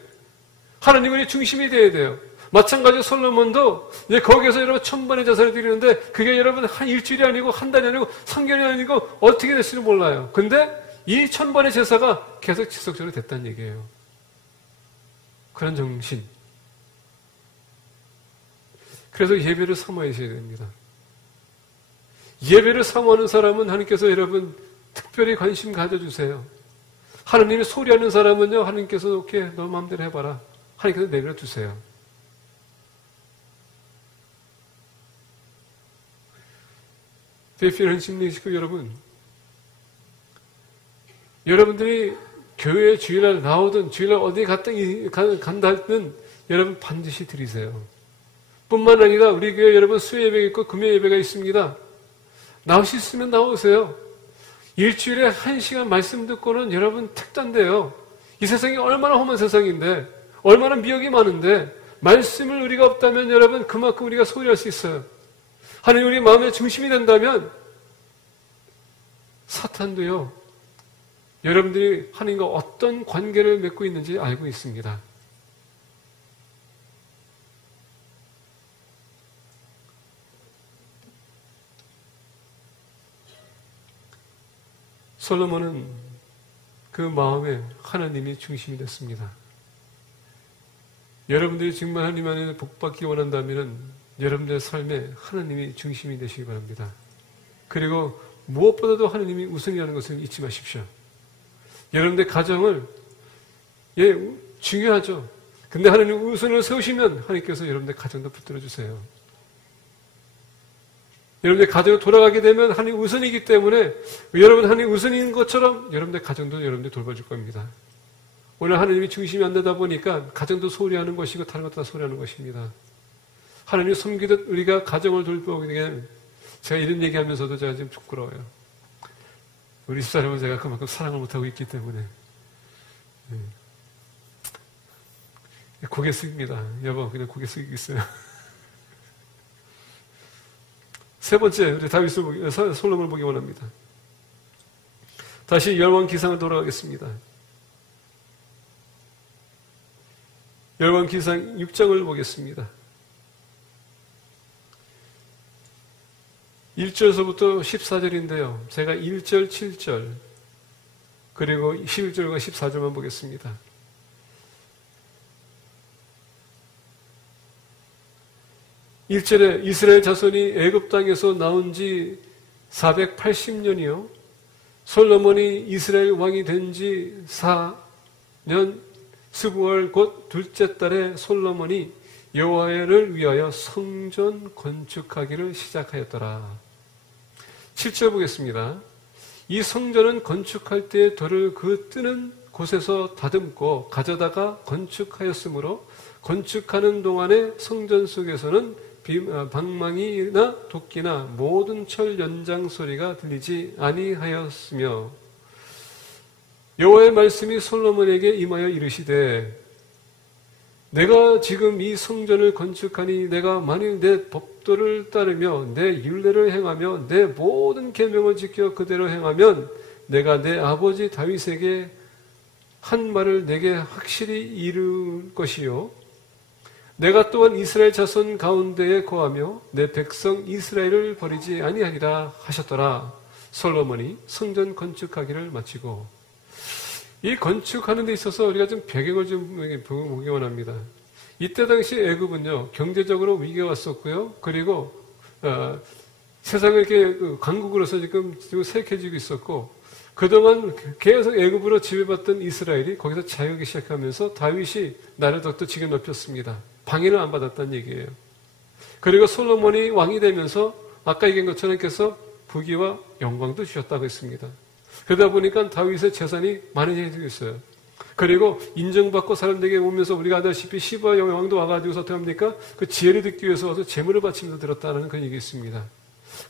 하나님의 중심이 되어야 돼요. 마찬가지로 솔로몬도 이제 거기에서 여러분 1000번의 제사를 드리는데 그게 여러분 한 일주일이 아니고 한 달이 아니고 3개월이 아니고 어떻게 될지는 몰라요. 근데 이 1000번의 제사가 계속 지속적으로 됐다는 얘기예요. 그런 정신. 그래서 예배를 사모하셔야 됩니다. 예배를 사모하는 사람은 하나님께서 여러분 특별히 관심 가져주세요. 하나님이 소리하는 사람은요, 하나님께서 이렇게 너 마음대로 해봐라. 하나님께서 내버려 두세요. 대피하는 심리식구 여러분, 여러분들이 교회 주일날 나오든 주일날 어디 간다 할든 여러분 반드시 드리세요. 뿐만 아니라 우리 교회 여러분 수요 예배가 있고 금요 예배가 있습니다. 나올 수 있으면 나오세요. 일주일에 1시간 말씀 듣고는 여러분 택단데요. 이 세상이 얼마나 험한 세상인데, 얼마나 미혹이 많은데, 말씀을 우리가 없다면 여러분 그만큼 우리가 소홀할 수 있어요. 하나님 우리 마음의 중심이 된다면 사탄도요, 여러분들이 하나님과 어떤 관계를 맺고 있는지 알고 있습니다. 솔로몬은 그 마음에 하나님이 중심이 됐습니다. 여러분들이 정말 하나님 안에 복받기 원한다면 여러분들의 삶에 하나님이 중심이 되시기 바랍니다. 그리고 무엇보다도 하나님이 우선이라는 것을 잊지 마십시오. 여러분들의 가정을 중요하죠. 근데 하나님 우선을 세우시면 하나님께서 여러분들의 가정도 붙들어 주세요. 여러분들 가정이 돌아가게 되면 하나님 우선이기 때문에 여러분 하나님 우선인 것처럼 여러분들 가정도 여러분들 돌봐줄 겁니다. 오늘 하나님이 중심이 안 되다 보니까 가정도 소홀히 하는 것이고 다른 것도 다 소홀히 하는 것입니다. 하나님 섬기듯 우리가 가정을 돌보게 되면 제가 이런 얘기하면서도 제가 지금 부끄러워요. 우리 집사람은 제가 그만큼 사랑을 못하고 있기 때문에 고개 숙입니다. 여보 그냥 고개 숙이고 있어요. 세 번째, 우리 다윗을 솔로몬을 보기 원합니다. 다시 열왕기상을 돌아가겠습니다. 열왕기상 6장을 보겠습니다. 1절에서부터 14절인데요. 제가 1절, 7절, 그리고 11절과 14절만 보겠습니다. 1절에 이스라엘 자손이 애굽 땅에서 나온 지 480년이요. 솔로몬이 이스라엘 왕이 된 지 4년 15월 곧 둘째 달에 솔로몬이 여호와를 위하여 성전 건축하기를 시작하였더라. 7절 보겠습니다. 이 성전은 건축할 때의 돌을 그 뜨는 곳에서 다듬고 가져다가 건축하였으므로 건축하는 동안에 성전 속에서는 방망이나 도끼나 모든 철 연장 소리가 들리지 아니하였으며 여호와의 말씀이 솔로몬에게 임하여 이르시되 내가 지금 이 성전을 건축하니 내가 만일 내 법도를 따르며 내 율례를 행하며 내 모든 계명을 지켜 그대로 행하면 내가 내 아버지 다윗에게 한 말을 내게 확실히 이룰 것이요 내가 또한 이스라엘 자손 가운데에 거하며 내 백성 이스라엘을 버리지 아니하리라 하셨더라. 솔로몬이 성전 건축하기를 마치고 이 건축하는 데 있어서 우리가 좀 배경을 좀 보기 원합니다. 이때 당시 애굽은요 경제적으로 위기가 왔었고요. 그리고 세상을 이렇게 강국으로서 지금 세계지고 있었고 그동안 계속 애굽으로 지배받던 이스라엘이 거기서 자유하기 시작하면서 다윗이 나라를 더욱더 지켜 넓혔습니다. 방해를 안 받았다는 얘기예요. 그리고 솔로몬이 왕이 되면서 아까 얘기한 것처럼 께서 부귀와 영광도 주셨다고 했습니다. 그러다 보니까 다윗의 재산이 많아지고 있어요. 그리고 인정받고 사람들에게 오면서 우리가 아다시피 시바 왕도 와가지고서 어떻게 합니까? 그 지혜를 듣기 위해서 와서 재물을 바치면서 들었다는 그런 얘기 있습니다.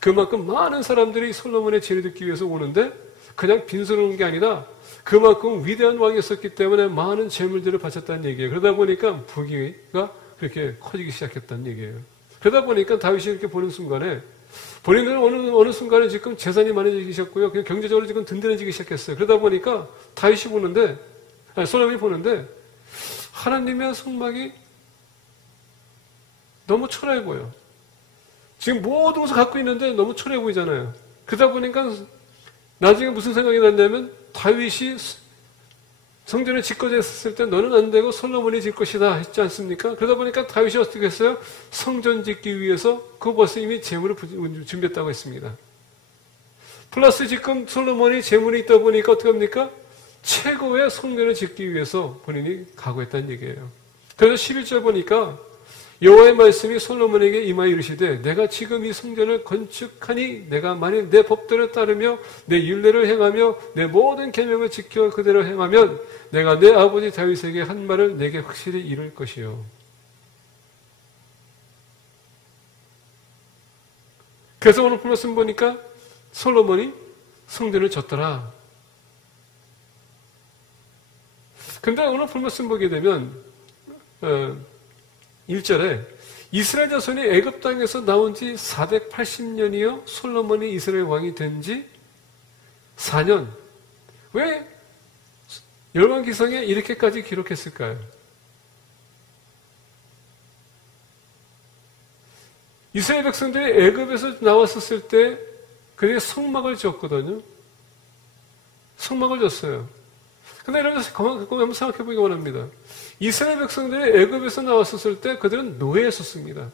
그만큼 많은 사람들이 솔로몬의 지혜를 듣기 위해서 오는데 그냥 빈손으로 온 게 아니라 그만큼 위대한 왕이었었기 때문에 많은 재물들을 바쳤다는 얘기예요. 그러다 보니까 부귀가 그렇게 커지기 시작했다는 얘기예요. 그러다 보니까 다윗이 이렇게 보는 순간에 본인은 어느 순간에 지금 재산이 많아지기 시작했고요. 경제적으로 지금 든든해지기 시작했어요. 그러다 보니까 다윗이 보는데, 솔로몬이 보는데, 하나님의 성막이 너무 초라해 보여. 지금 모든 것을 갖고 있는데 너무 초라해 보이잖아요. 그러다 보니까 나중에 무슨 생각이 났냐면, 다윗이 성전을 짓고자 했을 때 너는 안 되고 솔로몬이 짓 것이다 했지 않습니까? 그러다 보니까 다윗이 어떻게 했어요? 성전 짓기 위해서 그 벌써 이미 재물을 준비했다고 했습니다. 플러스 지금 솔로몬이 재물이 있다 보니까 어떻게 합니까? 최고의 성전을 짓기 위해서 본인이 각오했다는 얘기예요. 그래서 11절 보니까 여호와의 말씀이 솔로몬에게 임하여 이르시되 내가 지금 이 성전을 건축하니 내가 만일 내 법도를 따르며 내 율례를 행하며 내 모든 계명을 지켜 그대로 행하면 내가 내 아버지 다윗에게 한 말을 내게 확실히 이룰 것이요. 그래서 오늘 말씀 보니까 솔로몬이 성전을 졌더라. 근데 오늘 말씀 보게 되면 1절에 이스라엘 자손이 애굽 땅에서 나온 지 480년이요 솔로몬이 이스라엘 왕이 된 지 4년. 왜 열왕기상에 이렇게까지 기록했을까요? 이스라엘 백성들이 애굽에서 나왔었을 때 그들이 성막을 지었거든요. 성막을 졌어요. 근데 여러분 한번 생각해 보기 원합니다. 이스라엘 백성들이 애굽에서 나왔었을 때 그들은 노예였었습니다.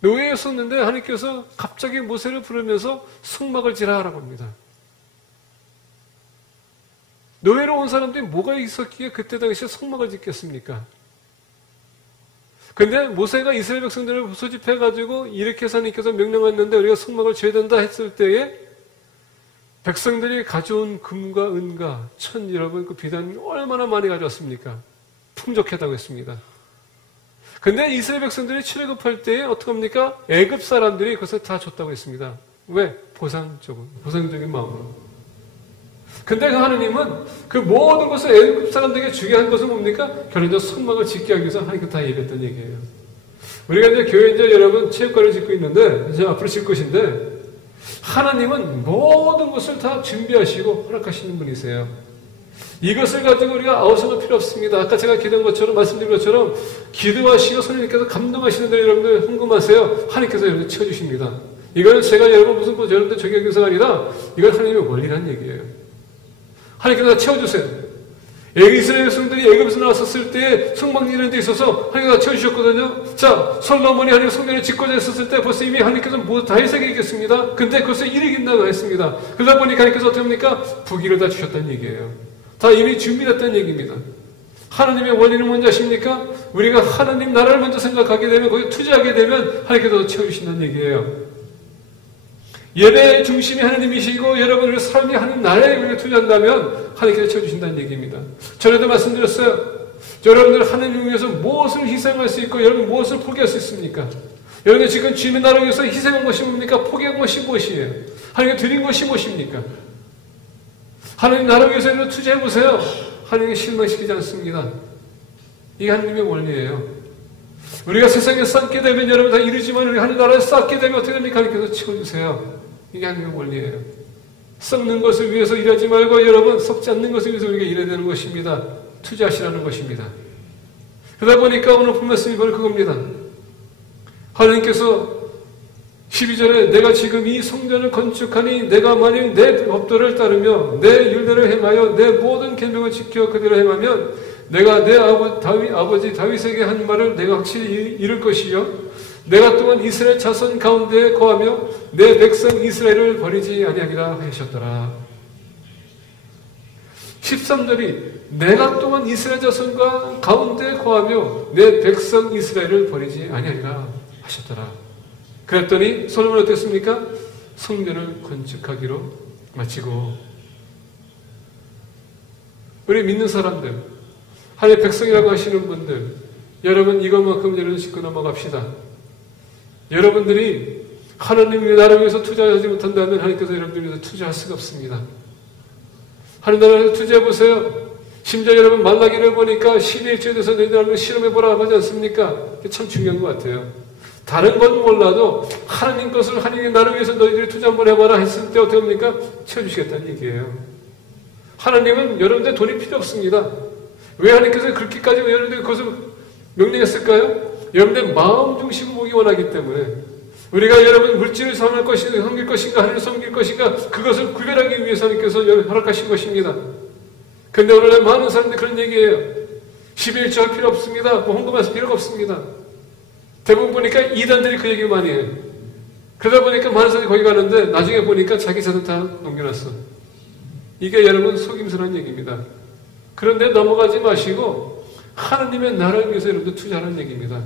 노예였었는데 하나님께서 갑자기 모세를 부르면서 성막을 지라라고 합니다. 노예로 온 사람들이 뭐가 있었기에 그때 당시에 성막을 짓겠습니까? 근데 모세가 이스라엘 백성들을 소집해가지고 이렇게 해서 하나님께서 명령했는데 우리가 성막을 지어야 된다 했을 때에 백성들이 가져온 금과 은과 여러분 그 비단 얼마나 많이 가져왔습니까? 풍족하다고 했습니다. 근데 이스라엘 백성들이 출애굽할 때에 어떻게 합니까? 애굽 사람들이 그것을 다 줬다고 했습니다. 왜? 보상적인 마음으로. 근데 하나님은 그 모든 것을 애굽 사람들에게 주게 한 것은 뭡니까? 결론적으로 성막을 짓게 하기 위해서 하나님께 다 예배했던 얘기예요. 우리가 이제 교회 이제 여러분 체육관을 짓고 있는데 이제 앞으로 짓 것인데 하나님은 모든 것을 다 준비하시고 허락하시는 분이세요. 이것을 가지고 우리가 아우성할 필요 없습니다. 아까 제가 기도한 것처럼 말씀드린 것처럼 기도하시고 성령님께서 감동하시는 데 여러분들 궁금하세요. 하나님께서 여러분들 채워주십니다. 이거는 제가 여러분 무슨 여러분들 저격의 교사가 아니라 이건 하나님의 원리라는 얘기예요. 하나님께서 채워주세요. 이스라엘 백성들이 애굽에서 나왔었을 때 성막 짓는 데 있어서 하나님께서 채워주셨거든요. 자, 솔로몬이 하나님 성전을 짓고자 했었을 때 벌써 이미 하나님께서 다윗에게 얘기했습니다. 근데 그것을 이루긴다고 했습니다. 그러다 보니까 하나님께서 어떻게 합니까? 부귀를 다 주셨다는 얘기예요. 다 이미 준비됐다는 얘기입니다. 하나님의 원리는 뭔지 아십니까? 우리가 하나님 나라를 먼저 생각하게 되면 거기에 투자하게 되면 하나님께서 채워주신다는 얘기예요. 예배의 중심이 하나님이시고 여러분의 삶이 하나님 나라에 위해 투자한다면 하나님께서 채워주신다는 얘기입니다. 전에도 말씀드렸어요. 여러분들 하나님을 위해서 무엇을 희생할 수 있고 여러분 무엇을 포기할 수 있습니까? 여러분들 지금 주님의 나라를 위해서 희생한 것이 뭡니까? 포기한 것이 무엇이에요? 하나님께 드린 것이 무엇입니까? 하나님 나라를 위해서 여러분 투자해보세요. 하나님께 실망시키지 않습니다. 이게 하나님의 원리예요. 우리가 세상에 쌓게 되면 여러분 다 이루지만 우리 하나님 나라에 쌓게 되면 어떻게 됩니까? 하나님께서 채워주세요. 이게 하나님의 원리예요. 썩는 것을 위해서 일하지 말고 여러분 썩지 않는 것을 위해서 우리가 일해야 되는 것입니다. 투자하시라는 것입니다. 그러다 보니까 오늘 본 말씀이 바로 그겁니다. 하나님께서 12절에 내가 지금 이 성전을 건축하니 내가 만일 내 법도를 따르며 내 율례를 행하여 내 모든 계명을 지켜 그대로 행하면 내가 내 아버지 다윗에게 한 말을 내가 확실히 이룰 것이요 내가 또한 이스라엘 자손 가운데에 거하며 내 백성 이스라엘을 버리지 아니하리라 하셨더라. 13절이 내가 또한 이스라엘 자손과 가운데에 거하며 내 백성 이스라엘을 버리지 아니하리라 하셨더라. 그랬더니 솔로몬은 어땠습니까? 성전을 건축하기로 마치고 우리 믿는 사람들 하나님의 백성이라고 하시는 분들 여러분 이것만큼 여러분 짚고 넘어갑시다. 여러분들이 하나님의 나라를 위해서 투자하지 못한다면 하나님께서 여러분들 위해서 투자할 수가 없습니다. 하나님 나라에서 투자해보세요. 심지어 여러분 말라기를 보니까 12일째에 대해서 너희들 한번 실험해보라 하지 않습니까? 참 중요한 것 같아요. 다른 건 몰라도 하나님 것을 하나님의 나라를 위해서 너희들이 투자 한번 해봐라 했을 때 어떻게 합니까? 채워주시겠다는 얘기예요. 하나님은 여러분들 돈이 필요 없습니다. 왜 하나님께서 그렇게까지 여러분들 그것을 명령했을까요? 여러분들 마음 중심으로 보기 원하기 때문에 우리가 여러분 물질을 섬길 것인가 섬길 것인가 하나님을 섬길 것인가 그것을 구별하기 위해서 하나님께서 허락하신 것입니다. 근데 오늘날 많은 사람들이 그런 얘기예요. 12일째 할 필요 없습니다. 뭐 헌금할 필요가 없습니다. 대부분 보니까 이단들이 그 얘기를 많이 해요. 그러다 보니까 많은 사람들이 거기 가는데 나중에 보니까 자기 자손 다 넘겨놨어. 이게 여러분 속임수라는 얘기입니다. 그런데 넘어가지 마시고 하나님의 나라를 위해서 여러분들 투자하는 얘기입니다.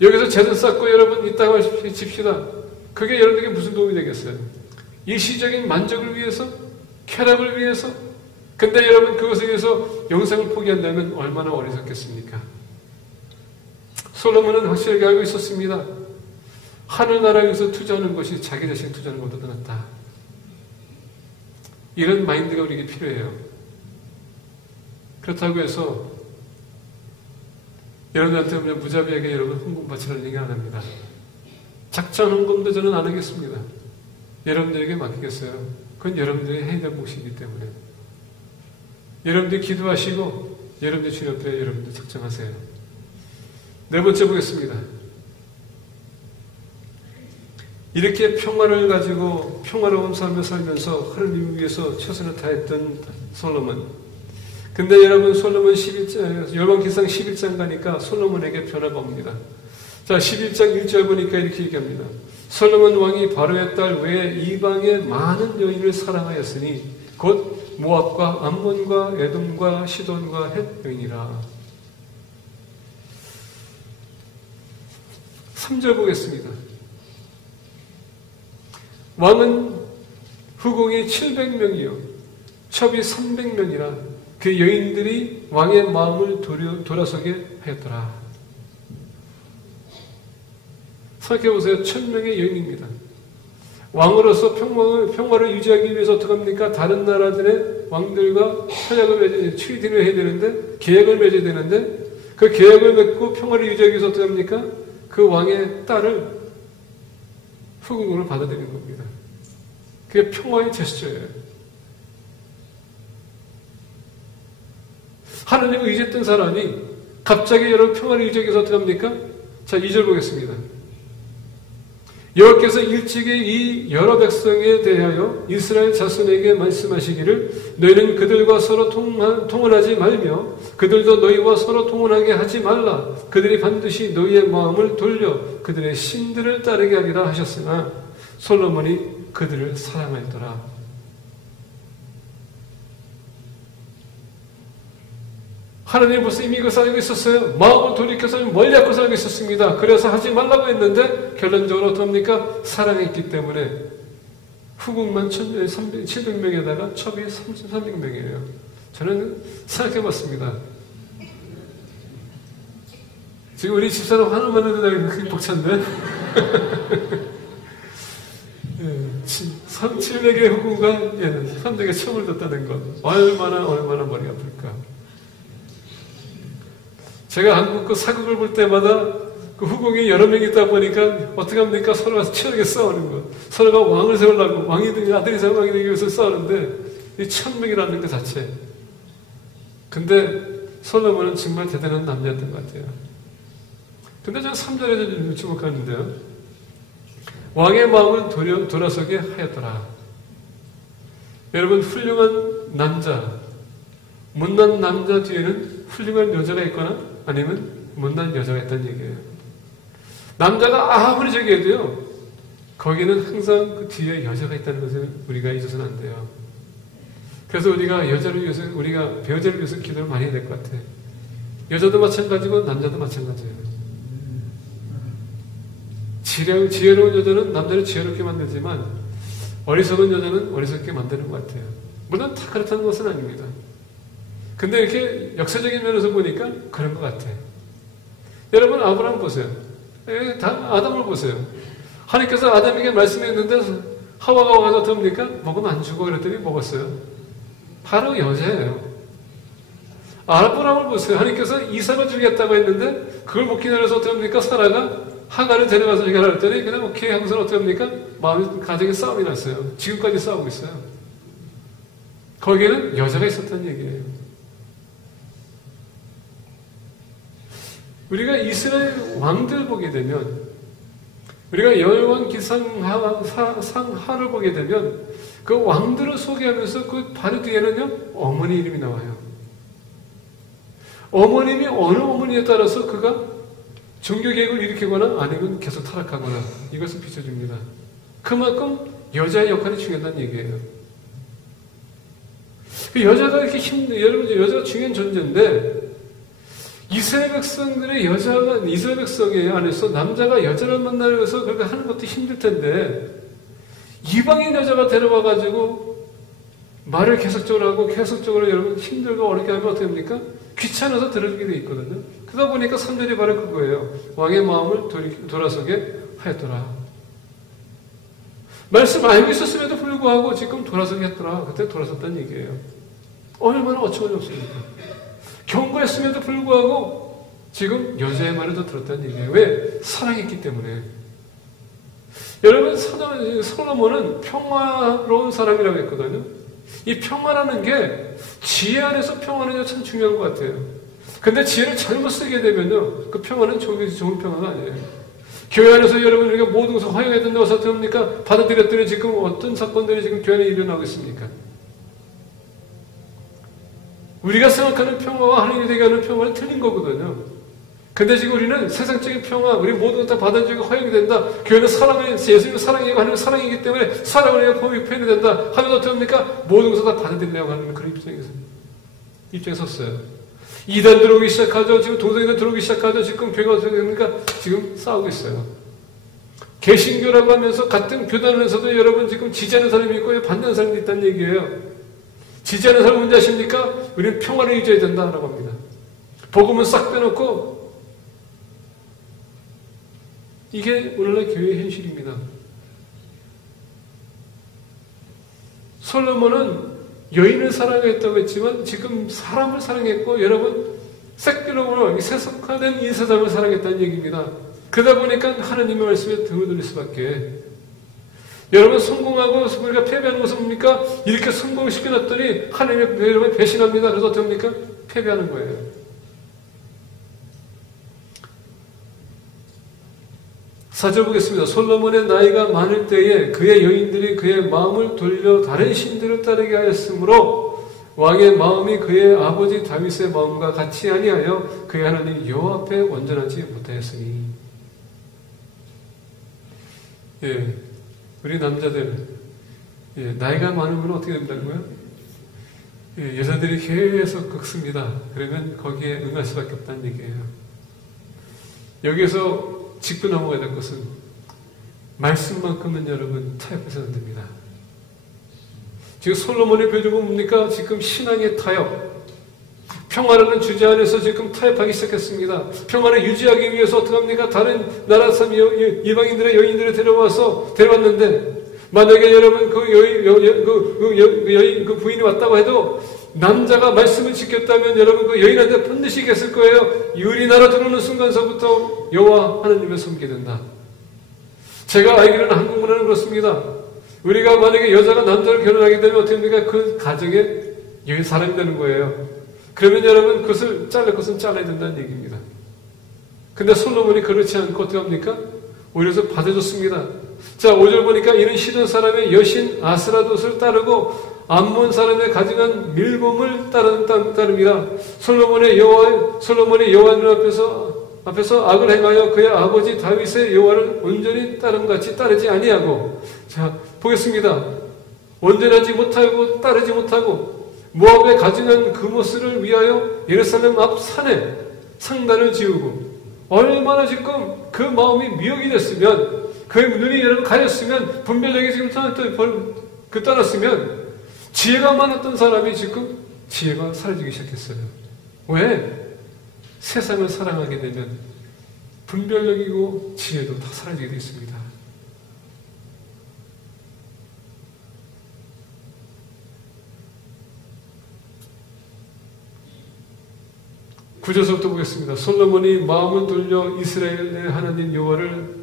여기서 재산 쌓고 여러분 이따가 집시다. 그게 여러분에게 무슨 도움이 되겠어요? 일시적인 만족을 위해서? 쾌락을 위해서? 근데 여러분 그것을 위해서 영생을 포기한다면 얼마나 어리석겠습니까? 솔로몬은 확실하게 알고 있었습니다. 하늘나라에 위해서 투자하는 것이 자기 자신을 투자하는 것보다 낫다. 이런 마인드가 우리에게 필요해요. 그렇다고 해서 여러분한테 그냥 무자비하게 여러분 헌금 바치라는 얘기 안 합니다. 작전 헌금도 저는 안 하겠습니다. 여러분들에게 맡기겠어요. 그건 여러분들이 해야 될 몫이기 때문에. 여러분들이 기도하시고 여러분들 주님 앞에 여러분들 작정하세요. 네 번째 보겠습니다. 이렇게 평화를 가지고 평화로운 삶을 살면서 하나님을 위해서 최선을 다했던 솔로몬. 근데 여러분 솔로몬 11장, 열왕기상 11장 가니까 솔로몬에게 변화가 옵니다. 자, 11장 1절 보니까 이렇게 얘기합니다. 솔로몬 왕이 바로의 딸 외에 이방의 많은 여인을 사랑하였으니 곧 모압과 암몬과 에돔과 시돈과 헷 여인이라. 3절 보겠습니다. 왕은 후궁이 700명이요 첩이 300명이라 그 여인들이 왕의 마음을 돌아서게 하였더라. 생각해보세요. 1000명의 여인입니다. 왕으로서 평화를 유지하기 위해서 어떻게 합니까? 다른 나라들의 왕들과 협약을 트리티를 해야 되는데 계약을 맺어야 되는데 그 계약을 맺고 평화를 유지하기 위해서 어떻게 합니까? 그 왕의 딸을 후궁으로 받아들이는 겁니다. 그게 평화의 제스처예요. 하나님을 의지했던 사람이 갑자기 여러분 평화를 유지하기 위해서 어떻게 합니까? 자, 2절 보겠습니다. 여호와께서 일찍이 이 여러 백성에 대하여 이스라엘 자손에게 말씀하시기를 너희는 그들과 서로 통혼하지 말며 그들도 너희와 서로 통혼하게 하지 말라. 그들이 반드시 너희의 마음을 돌려 그들의 신들을 따르게 하리라 하셨으나 솔로몬이 그들을 사랑하였더라. 하나님 벌써 이미 그것을 알고 있었어요. 마음을 돌이켜서 멀리 하고 살고 있었습니다. 그래서 하지 말라고 했는데 결론적으로 어떡합니까? 사랑했기 때문에 후궁만 700명에다가 첩이 300명이에요. 저는 생각해봤습니다. 지금 우리 집사람 하나만 해도 그게 벅찬데? 700의 후궁과 300의 첩을 뒀다는 것. 얼마나 머리가 아플까. 제가 한국 그 사극을 볼 때마다 그 후궁이 여러 명 있다 보니까 어떻게 합니까? 서로가 치열하게 싸우는 것. 서로가 왕을 세우려고, 아들이 세운 왕이 되기 위해서 싸우는데, 이 1000명이라는 것 자체. 근데 솔로몬은 정말 대단한 남자였던 것 같아요. 근데 저는 3절에 좀 주목하는데요. 왕의 마음을 돌아서게 하였더라. 여러분, 훌륭한 남자, 못난 남자 뒤에는 훌륭한 여자가 있거나 아니면 못난 여자가 있다는 얘기예요. 남자가 아무리 저기 해도요, 거기는 항상 그 뒤에 여자가 있다는 것을 우리가 잊어서는 안 돼요. 그래서 우리가 여자를 위해서, 우리가 배우자를 위해서 기도를 많이 해야 될 것 같아요. 여자도 마찬가지고 남자도 마찬가지예요. 지혜로운 여자는 남자를 지혜롭게 만들지만 어리석은 여자는 어리석게 만드는 것 같아요. 물론 다 그렇다는 것은 아닙니다. 근데 이렇게 역사적인 면에서 보니까 그런 것 같아요. 여러분, 아브라함 보세요. 아담을 보세요. 하나님께서 아담에게 말씀했는데 하와가 와서 어떻습니까? 먹으면 안 죽어 그랬더니 먹었어요. 바로 여자예요. 아브라함을 보세요. 하나님께서 이삭을 주겠다고 했는데 그걸 못 기다려서 어떻습니까? 사라가 하가를 데려가서 저기 하라 했더니 그냥 오케이 하고서 어떻게 합니까? 가정에 싸움이 났어요. 지금까지 싸우고 있어요. 거기에는 여자가 있었다는 얘기예요. 우리가 이스라엘 왕들 보게 되면, 우리가 열왕 기상하를 보게 되면 그 왕들을 소개하면서 그 바로 뒤에는요, 어머니 이름이 나와요. 어머님이 어느 어머니에 따라서 그가 종교개혁을 일으키거나 아니면 계속 타락하거나 이것을 비춰줍니다. 그만큼 여자의 역할이 중요하다는 얘기예요. 여자가 이렇게 여러분, 여자가 중요한 존재인데 이스라엘 백성의 안에서 남자가 여자를 만나기 위해서 그렇게 하는 것도 힘들 텐데 이방인 여자가 데려와가지고 말을 계속적으로 하고 계속적으로 여러분 힘들고 어렵게 하면 어떻게 합니까? 귀찮아서 들어주게 돼 있거든요. 그러다 보니까 3절이 바로 그거예요. 왕의 마음을 돌아서게 하였더라. 말씀 알고 있었음에도 불구하고 지금 돌아서게 했더라. 그때 돌아섰다는 얘기예요. 얼마나 어처구니 없습니까? 경고했음에도 불구하고 지금 여자의 말을 더 들었다는 얘기예요. 왜? 사랑했기 때문에. 여러분, 솔로몬은 평화로운 사람이라고 했거든요. 이 평화라는 게 지혜 안에서 평화는 참 중요한 것 같아요. 근데 지혜를 잘못 쓰게 되면요, 그 평화는 좋은 평화가 아니에요. 교회 안에서 여러분, 우리가 모든 것을 허용해야 된다고 해서 어떻습니까? 받아들였더니 지금 어떤 사건들이 지금 교회 안에 일어나고 있습니까? 우리가 생각하는 평화와 하나님이 되게 하는 평화는 틀린 거거든요. 근데 지금 우리는 세상적인 평화, 우리 모든 것 다 받아들이고 허용이 된다. 교회는 사랑을, 예수님은 사랑이고 하나님은 사랑이기 때문에 사랑을 해야 표현이 된다. 하면 어떻게 합니까? 모든 것을 다 받아들이려고 하는 그런 입장에 섰어요. 이단 들어오기 시작하죠. 지금 동성애들 들어오기 시작하죠. 지금 교회가 어떻게 됩니까? 지금 싸우고 있어요. 개신교라고 하면서 같은 교단에서도 여러분 지금 지지하는 사람이 있고 반대하는 사람이 있다는 얘기예요. 지지하는 사람 문제 아십니까? 우리는 평화를 유지해야 된다라고 합니다. 복음은 싹 빼놓고 이게 오늘날 교회의 현실입니다. 솔로몬은 여인을 사랑했다고 했지만 지금 사람을 사랑했고 여러분 세kul러로 세속화된 이 세상을 사랑했다는 얘기입니다. 그러다 보니까 하나님의 말씀에 등을 돌릴 수밖에. 여러분 성공하고 우리가 패배하는 것은 뭡니까? 이렇게 성공시켜놨더니 하나님의 여러분 배신합니다. 그래서 어떻게 합니까? 패배하는 거예요. 4절 보겠습니다. 솔로몬의 나이가 많을 때에 그의 여인들이 그의 마음을 돌려 다른 신들을 따르게 하였으므로 왕의 마음이 그의 아버지 다윗의 마음과 같이 아니하여 그의 하나님 여호와 앞에 온전하지 못하였으니. 예, 우리 남자들 나이가 많으면 어떻게 된다는 거예요? 여자들이 계속 긁습니다. 그러면 거기에 응할 수밖에 없다는 얘기예요. 여기에서 짚고 넘어가야 될 것은 말씀만큼은 여러분 타협해서는 안 됩니다. 지금 솔로몬의 표적은 뭡니까? 지금 신앙의 타협. 평화라는 주제 안에서 지금 타협하기 시작했습니다. 평화를 유지하기 위해서 어떻게 합니까? 다른 나라 사람 이방인들의 여인들을 데려왔는데 만약에 여러분 그 부인이 왔다고 해도 남자가 말씀을 지켰다면 여러분 그 여인한테 반드시 얘기했을 거예요. 우리나라 들어오는 순간서부터 여호와 하나님을 섬기게 된다. 제가 알기로는 한국 문화는 그렇습니다. 우리가 만약에 여자가 남자를 결혼하게 되면 어떻게 됩니까? 그 가정에 여기 사람이 되는 거예요. 그러면 여러분 그것을 자를 것은 잘라야 된다는 얘기입니다. 근데 솔로몬이 그렇지 않고 어떻게 합니까? 오히려 받아줬습니다. 자, 5절 보니까 이는 시돈 사람의 여신 아스라돗을 따르고 암몬 사람의 가증한 밀곰을 따릅니다. 솔로몬이 여호와 눈 앞에서 악을 행하여 그의 아버지 다윗의 여호와를 온전히 따름같이 따르지 아니하고, 자 보겠습니다. 온전하지 못하고 따르지 못하고 모압의 가증한 그모스를 위하여 예루살렘 앞 산에 상단을 지우고, 얼마나 지금 그 마음이 미혹이 됐으면, 그 눈이 여러분 가렸으면, 분별력이 지금 떠났으면 지혜가 많았던 사람이 지금 지혜가 사라지기 시작했어요. 왜? 세상을 사랑하게 되면 분별력이고 지혜도 다 사라지게 되어 있습니다. 구절서부터 보겠습니다. 솔로몬이 마음을 돌려 이스라엘의 하나님 여호와를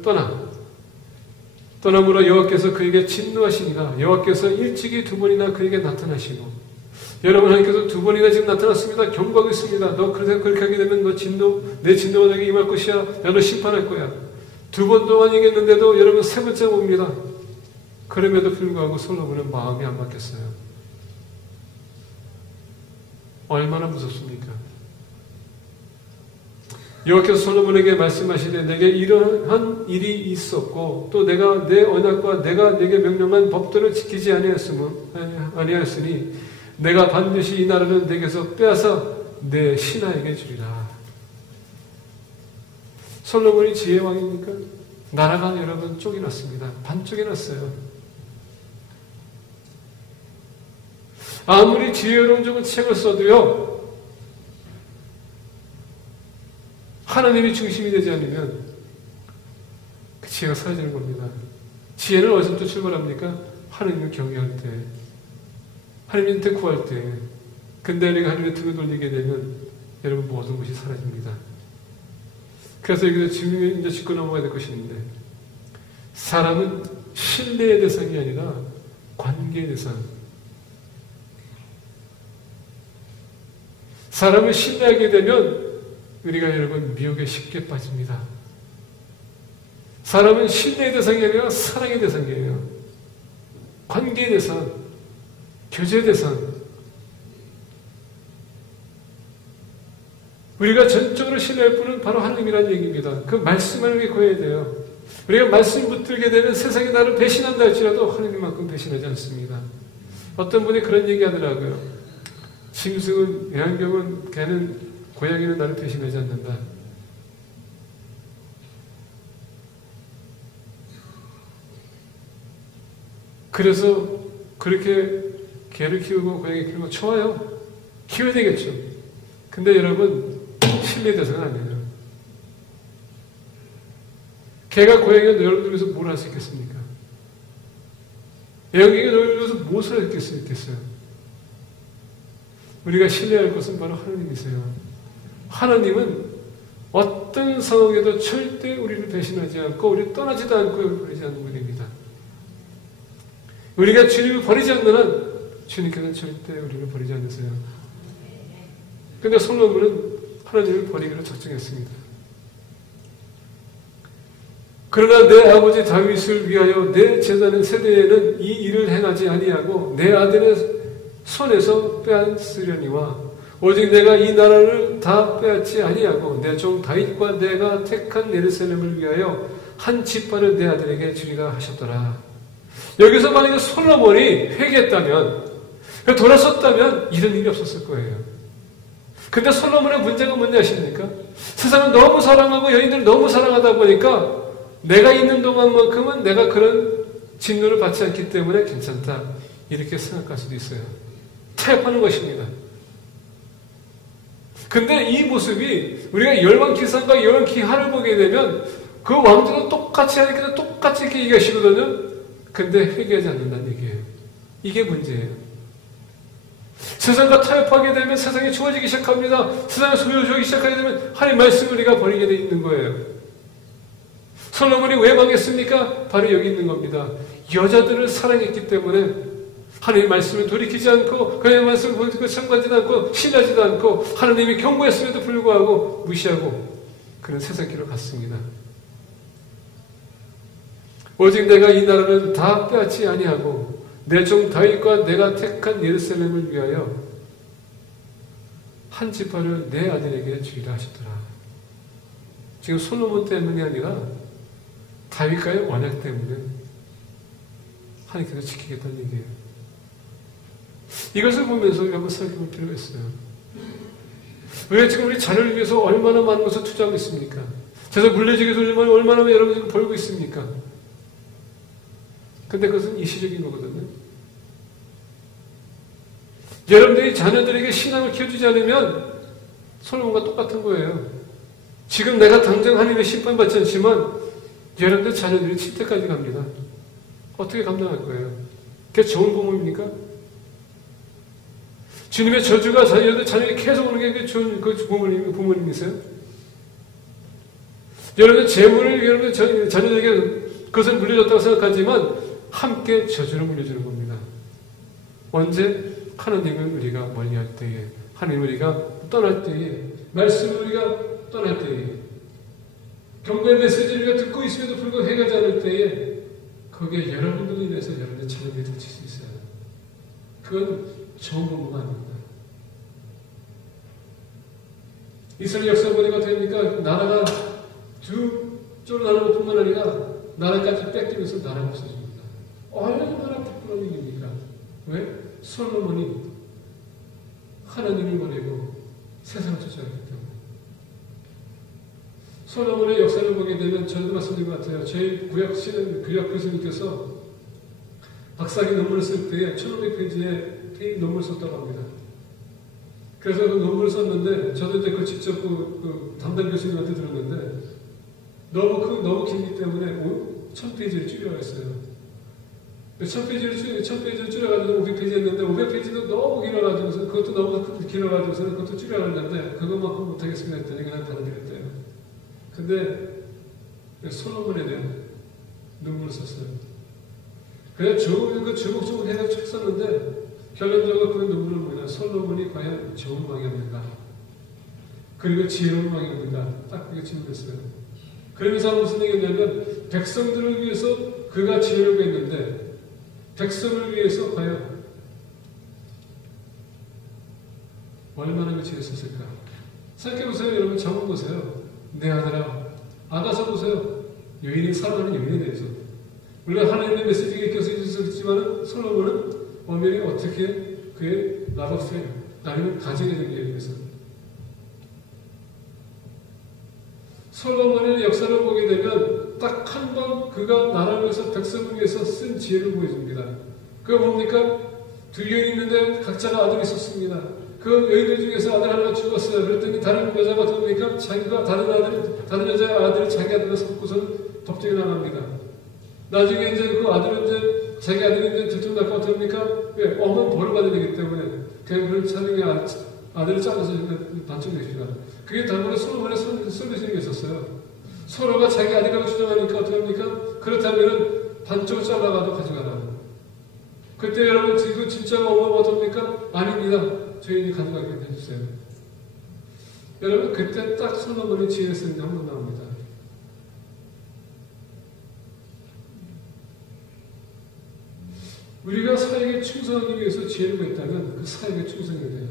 떠남으로 여호와께서 그에게 진노하시니라. 여호와께서 일찍이 2번이나 그에게 나타나시고, 여러분 하나님께서 2번이나 지금 나타났습니다. 경고하고 있습니다. 너 그렇게 하게 되면 내 진노가 너에게 임할 것이야. 너를 심판할 거야. 2번 동안 얘기했는데도 여러분 3번째 옵니다. 그럼에도 불구하고 솔로몬은 마음이 안 바뀌었어요. 얼마나 무섭습니까? 여호와께서 솔로몬에게 말씀하시되 내게 이러한 일이 있었고 또 내가 내 언약과 내가 내게 명령한 법도를 지키지 아니하였으니 내가 반드시 이 나라를 내게서 빼앗아 내 신하에게 주리라. 솔로몬이 지혜왕입니까? 나라가 여러분 쪼개놨습니다. 반쪽이 났어요. 아무리 지혜로운 적은 책을 써도요, 하나님이 중심이 되지 않으면 그 지혜가 사라지는 겁니다. 지혜는 어디서부터 출발합니까? 하나님을 경외할 때, 하나님한테 구할 때. 근데 우리가 하나님의 등을 돌리게 되면 여러분 모든 것이 사라집니다. 그래서 여기서 지금 이제 짚고 넘어가야 될 것이 있는데, 사람은 신뢰의 대상이 아니라 관계의 대상. 사람을 신뢰하게 되면 우리가 여러분 미혹에 쉽게 빠집니다. 사람은 신뢰의 대상이 아니라 사랑의 대상이에요. 관계의 대상, 교제의 대상. 우리가 전적으로 신뢰할 분은 바로 하나님이라는 얘기입니다. 그 말씀을 우리가 구해야 돼요. 우리가 말씀 붙들게 되면 세상이 나를 배신한다 할지라도 하나님만큼 배신하지 않습니다. 어떤 분이 그런 얘기 하더라고요. 짐승은, 애완경은, 개는, 고양이는 나를 배신하지 않는다. 그래서 그렇게 개를 키우고 고양이 키우고 좋아요. 키워야 되겠죠. 근데 여러분, 신뢰의 대상은 아니에요. 개가 고양이가 여러분들 위해서 뭘 할 수 있겠습니까? 애완경이 여러분들 위해서 무엇을 할 수 있겠어요? 우리가 신뢰할 것은 바로 하나님이세요. 하나님은 어떤 상황에도 절대 우리를 배신하지 않고 우리를 떠나지도 않고 버리지 않는 분입니다. 우리가 주님을 버리지 않는 한 주님께서는 절대 우리를 버리지 않으세요. 그런데 솔로몬은 하나님을 버리기로 작정했습니다. 그러나 내 아버지 다윗을 위하여 내 제자는 세대에는 이 일을 행하지 아니하고 내 아들의 손에서 빼앗으려니와 오직 내가 이 나라를 다 빼앗지 아니하고 내 종 다윗과 내가 택한 예루살렘을 위하여 한 지파를 내 아들에게 주리라 하셨더라. 여기서 만약에 솔로몬이 회개했다면, 돌아섰다면 이런 일이 없었을 거예요. 근데 솔로몬의 문제가 뭔지 아십니까? 세상을 너무 사랑하고 여인들을 너무 사랑하다 보니까 내가 있는 동안만큼은 내가 그런 진노를 받지 않기 때문에 괜찮다. 이렇게 생각할 수도 있어요. 타협하는 것입니다. 근데 이 모습이 우리가 열왕기상과 열왕기하를 보게 되면 그 왕들은 똑같이 하니까 똑같이 이렇게 얘기하시거든요. 근데 회개하지 않는다는 얘기예요. 이게 문제예요. 세상과 타협하게 되면 세상이 좋아지기 시작합니다. 세상이 소유주기 시작하게 되면 하나님 말씀을 우리가 버리게 돼 있는 거예요. 솔로몬이 왜 망했습니까? 바로 여기 있는 겁니다. 여자들을 사랑했기 때문에 하나님의 말씀을 돌이키지 않고 그의 말씀을 보고 참관하지도 않고 신뢰하지도 않고 하나님이 경고했음에도 불구하고 무시하고 그런 세상길로 갔습니다. 오직 내가 이 나라를 다 빼앗지 아니하고 내 종 다윗과 내가 택한 예루살렘을 위하여 한 지파를 내 아들에게 주리라 하시더라. 지금 솔로몬 때문이 아니라 다윗과의 언약 때문에 하나님께서 지키겠다는 얘기예요. 이것을 보면서 우리가 한번 생각해 볼 필요가 있어요. 왜 지금 우리 자녀를 위해서 얼마나 많은 것을 투자하고 있습니까? 그래서 물려주기 소리만 얼마나 여러분 지금 벌고 있습니까? 근데 그것은 일시적인 거거든요. 여러분들이 자녀들에게 신앙을 키워주지 않으면 솔로몬과 똑같은 거예요. 지금 내가 당장 하나님의 심판받지 않지만 여러분들 자녀들이 7대까지 갑니다. 어떻게 감당할 거예요? 그게 좋은 부모입니까? 주님의 저주가 여러분들 자녀에게 계속 오는 게 좋은 그 부모님이세요? 여러분들 재물을 여러분들 자녀들에게 그것을 물려줬다고 생각하지만 함께 저주를 물려주는 겁니다. 언제? 하나님은 우리가 멀리할 때에, 하나님 우리가 떠날 때에, 말씀을 우리가 떠날 때에, 경고의 메시지를 우리가 듣고 있음에도 불구하고 회개하지 않을 때에 거기에 여러분들로 인해서 여러분의 자녀들이 다칠 수 있어요. 그건 좋은 부모가 아닙니다. 이스라엘 역사 보니까 어떻게 됩니까? 나라가 두 쪽으로 나누는 것뿐만 아니라 나라까지 뺏기면서 나라가 없어집니다. 얼마나 부끄러운 일입니까? 왜? 솔로몬이 하나님을 버리고 세상을 쫓아갔기 때문에. 솔로몬의 역사를 보게 되면 전도 말씀드린 것 같아요. 저희 구약 교수님께서 박사학위 논문을 쓸 때에 1500페이지의 논문을 썼다고 합니다. 그래서 그 논문을 썼는데 저도 이제 그걸 직접 그 담당 교수님한테 들었는데 너무 길기 때문에 1000페이지를 줄여야 했어요. 1000페이지를 줄여가지고 500페이지 했는데 500페이지도 너무 길어가지고서 그것도 너무 길어가지고서 그것도 줄여갔는데 그것만큼 못하겠습니다 했더니 그냥 다른 데 했대요. 근데 솔로몬에 대한 논문을 썼어요. 그냥 조목조목 해서 책 썼는데 결론적으로 그 논문은 뭐냐, 솔로몬이 과연 좋은 왕이었는가 그리고 지혜로운 왕이었는가 딱 그게 질문했어요. 그러면서 무슨 얘기했냐면 백성들을 위해서 그가 지혜롭게 했는데 백성을 위해서 과연 얼마나 그 지혜를 썼을까? 생각해보세요. 여러분 정원 보세요. 내 아들아 아가서 보세요. 여인이 사랑하는 여인에 대해서 물론 하나님의 메시지가 껴서 있었지만 솔로몬은 엄연히 어떻게 그의 라버스에 아니면 가정의 정리에 대해서 솔로몬의 역사를 보게 되면 딱 한 번 그가 나라를 위해서 백성을 위해서 쓴 지혜를 보여줍니다. 그거 뭡니까? 두 여인이 있는데 각자가 아들이 있었습니다. 그 여인들 중에서 아들 하나가 죽었어요. 그랬더니 다른 여자가 어떻습니까? 자기가 다른 여자의 아들을 자기 아들로 삼고서는 법정에 나갑니다. 나중에 이제 그 아들은 이제 자기 아들이 이제 들통날까 어떡합니까? 왜? 어머니 벌을 받아야 되기 때문에 그걸 자기의 아들을 잘라서 반쪽내시다. 그게 당연히 솔로몬의 솔루션이 있었어요. 서로가 자기 아들이라고 주장하니까 어떡합니까? 그렇다면 반쪽을 잘라가도 가져가라. 그때 여러분 지금 진짜 어머니가 어떡합니까? 아닙니다. 저희는 가져가게 해주세요. 여러분 그때 딱 솔로몬의 지혜를 쓰는 게 한 번 나옵니다. 우리가 사역에 충성하기 위해서 지혜를 구했다면 그 사역에 충성해야 돼요.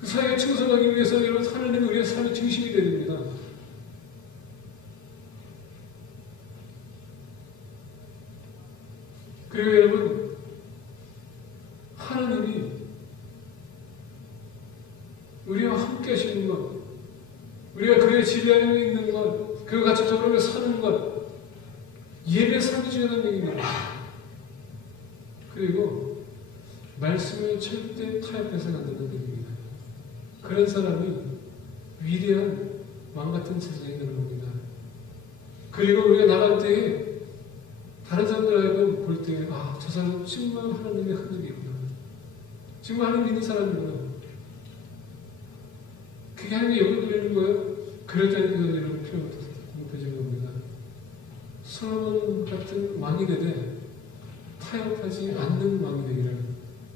그 사역에 충성하기 위해서 여러분 하나님이 우리의 삶의 중심이 되야 됩니다. 그리고 여러분, 하나님이 우리와 함께 하시는 것, 우리가 그의 지배 안에 있는 것, 그 같이 더불어 사는 것, 예배 삶이 중요한 얘기입니다. 그리고 말씀을 절대 타협해서는 안 된다는 얘기입니다. 그런 사람이 위대한 왕 같은 세상이 되는 겁니다. 그리고 우리가 나갈 때에 다른 사람들 알고 볼 때, 아, 저 사람은 정말 하나님의 흔적이 있구나. 정말 하나님 믿는 사람이구나. 그게 하나님의 영을 부리는 거예요. 그럴 때는 그건 이런 필요가 공표적인 겁니다. 솔로몬 같은 왕이 되되 타협하지 않는 왕이 되기를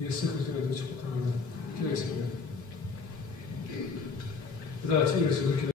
예수 그리스도로 축복합니다. 기도하겠습니다. 다 같이 이렇게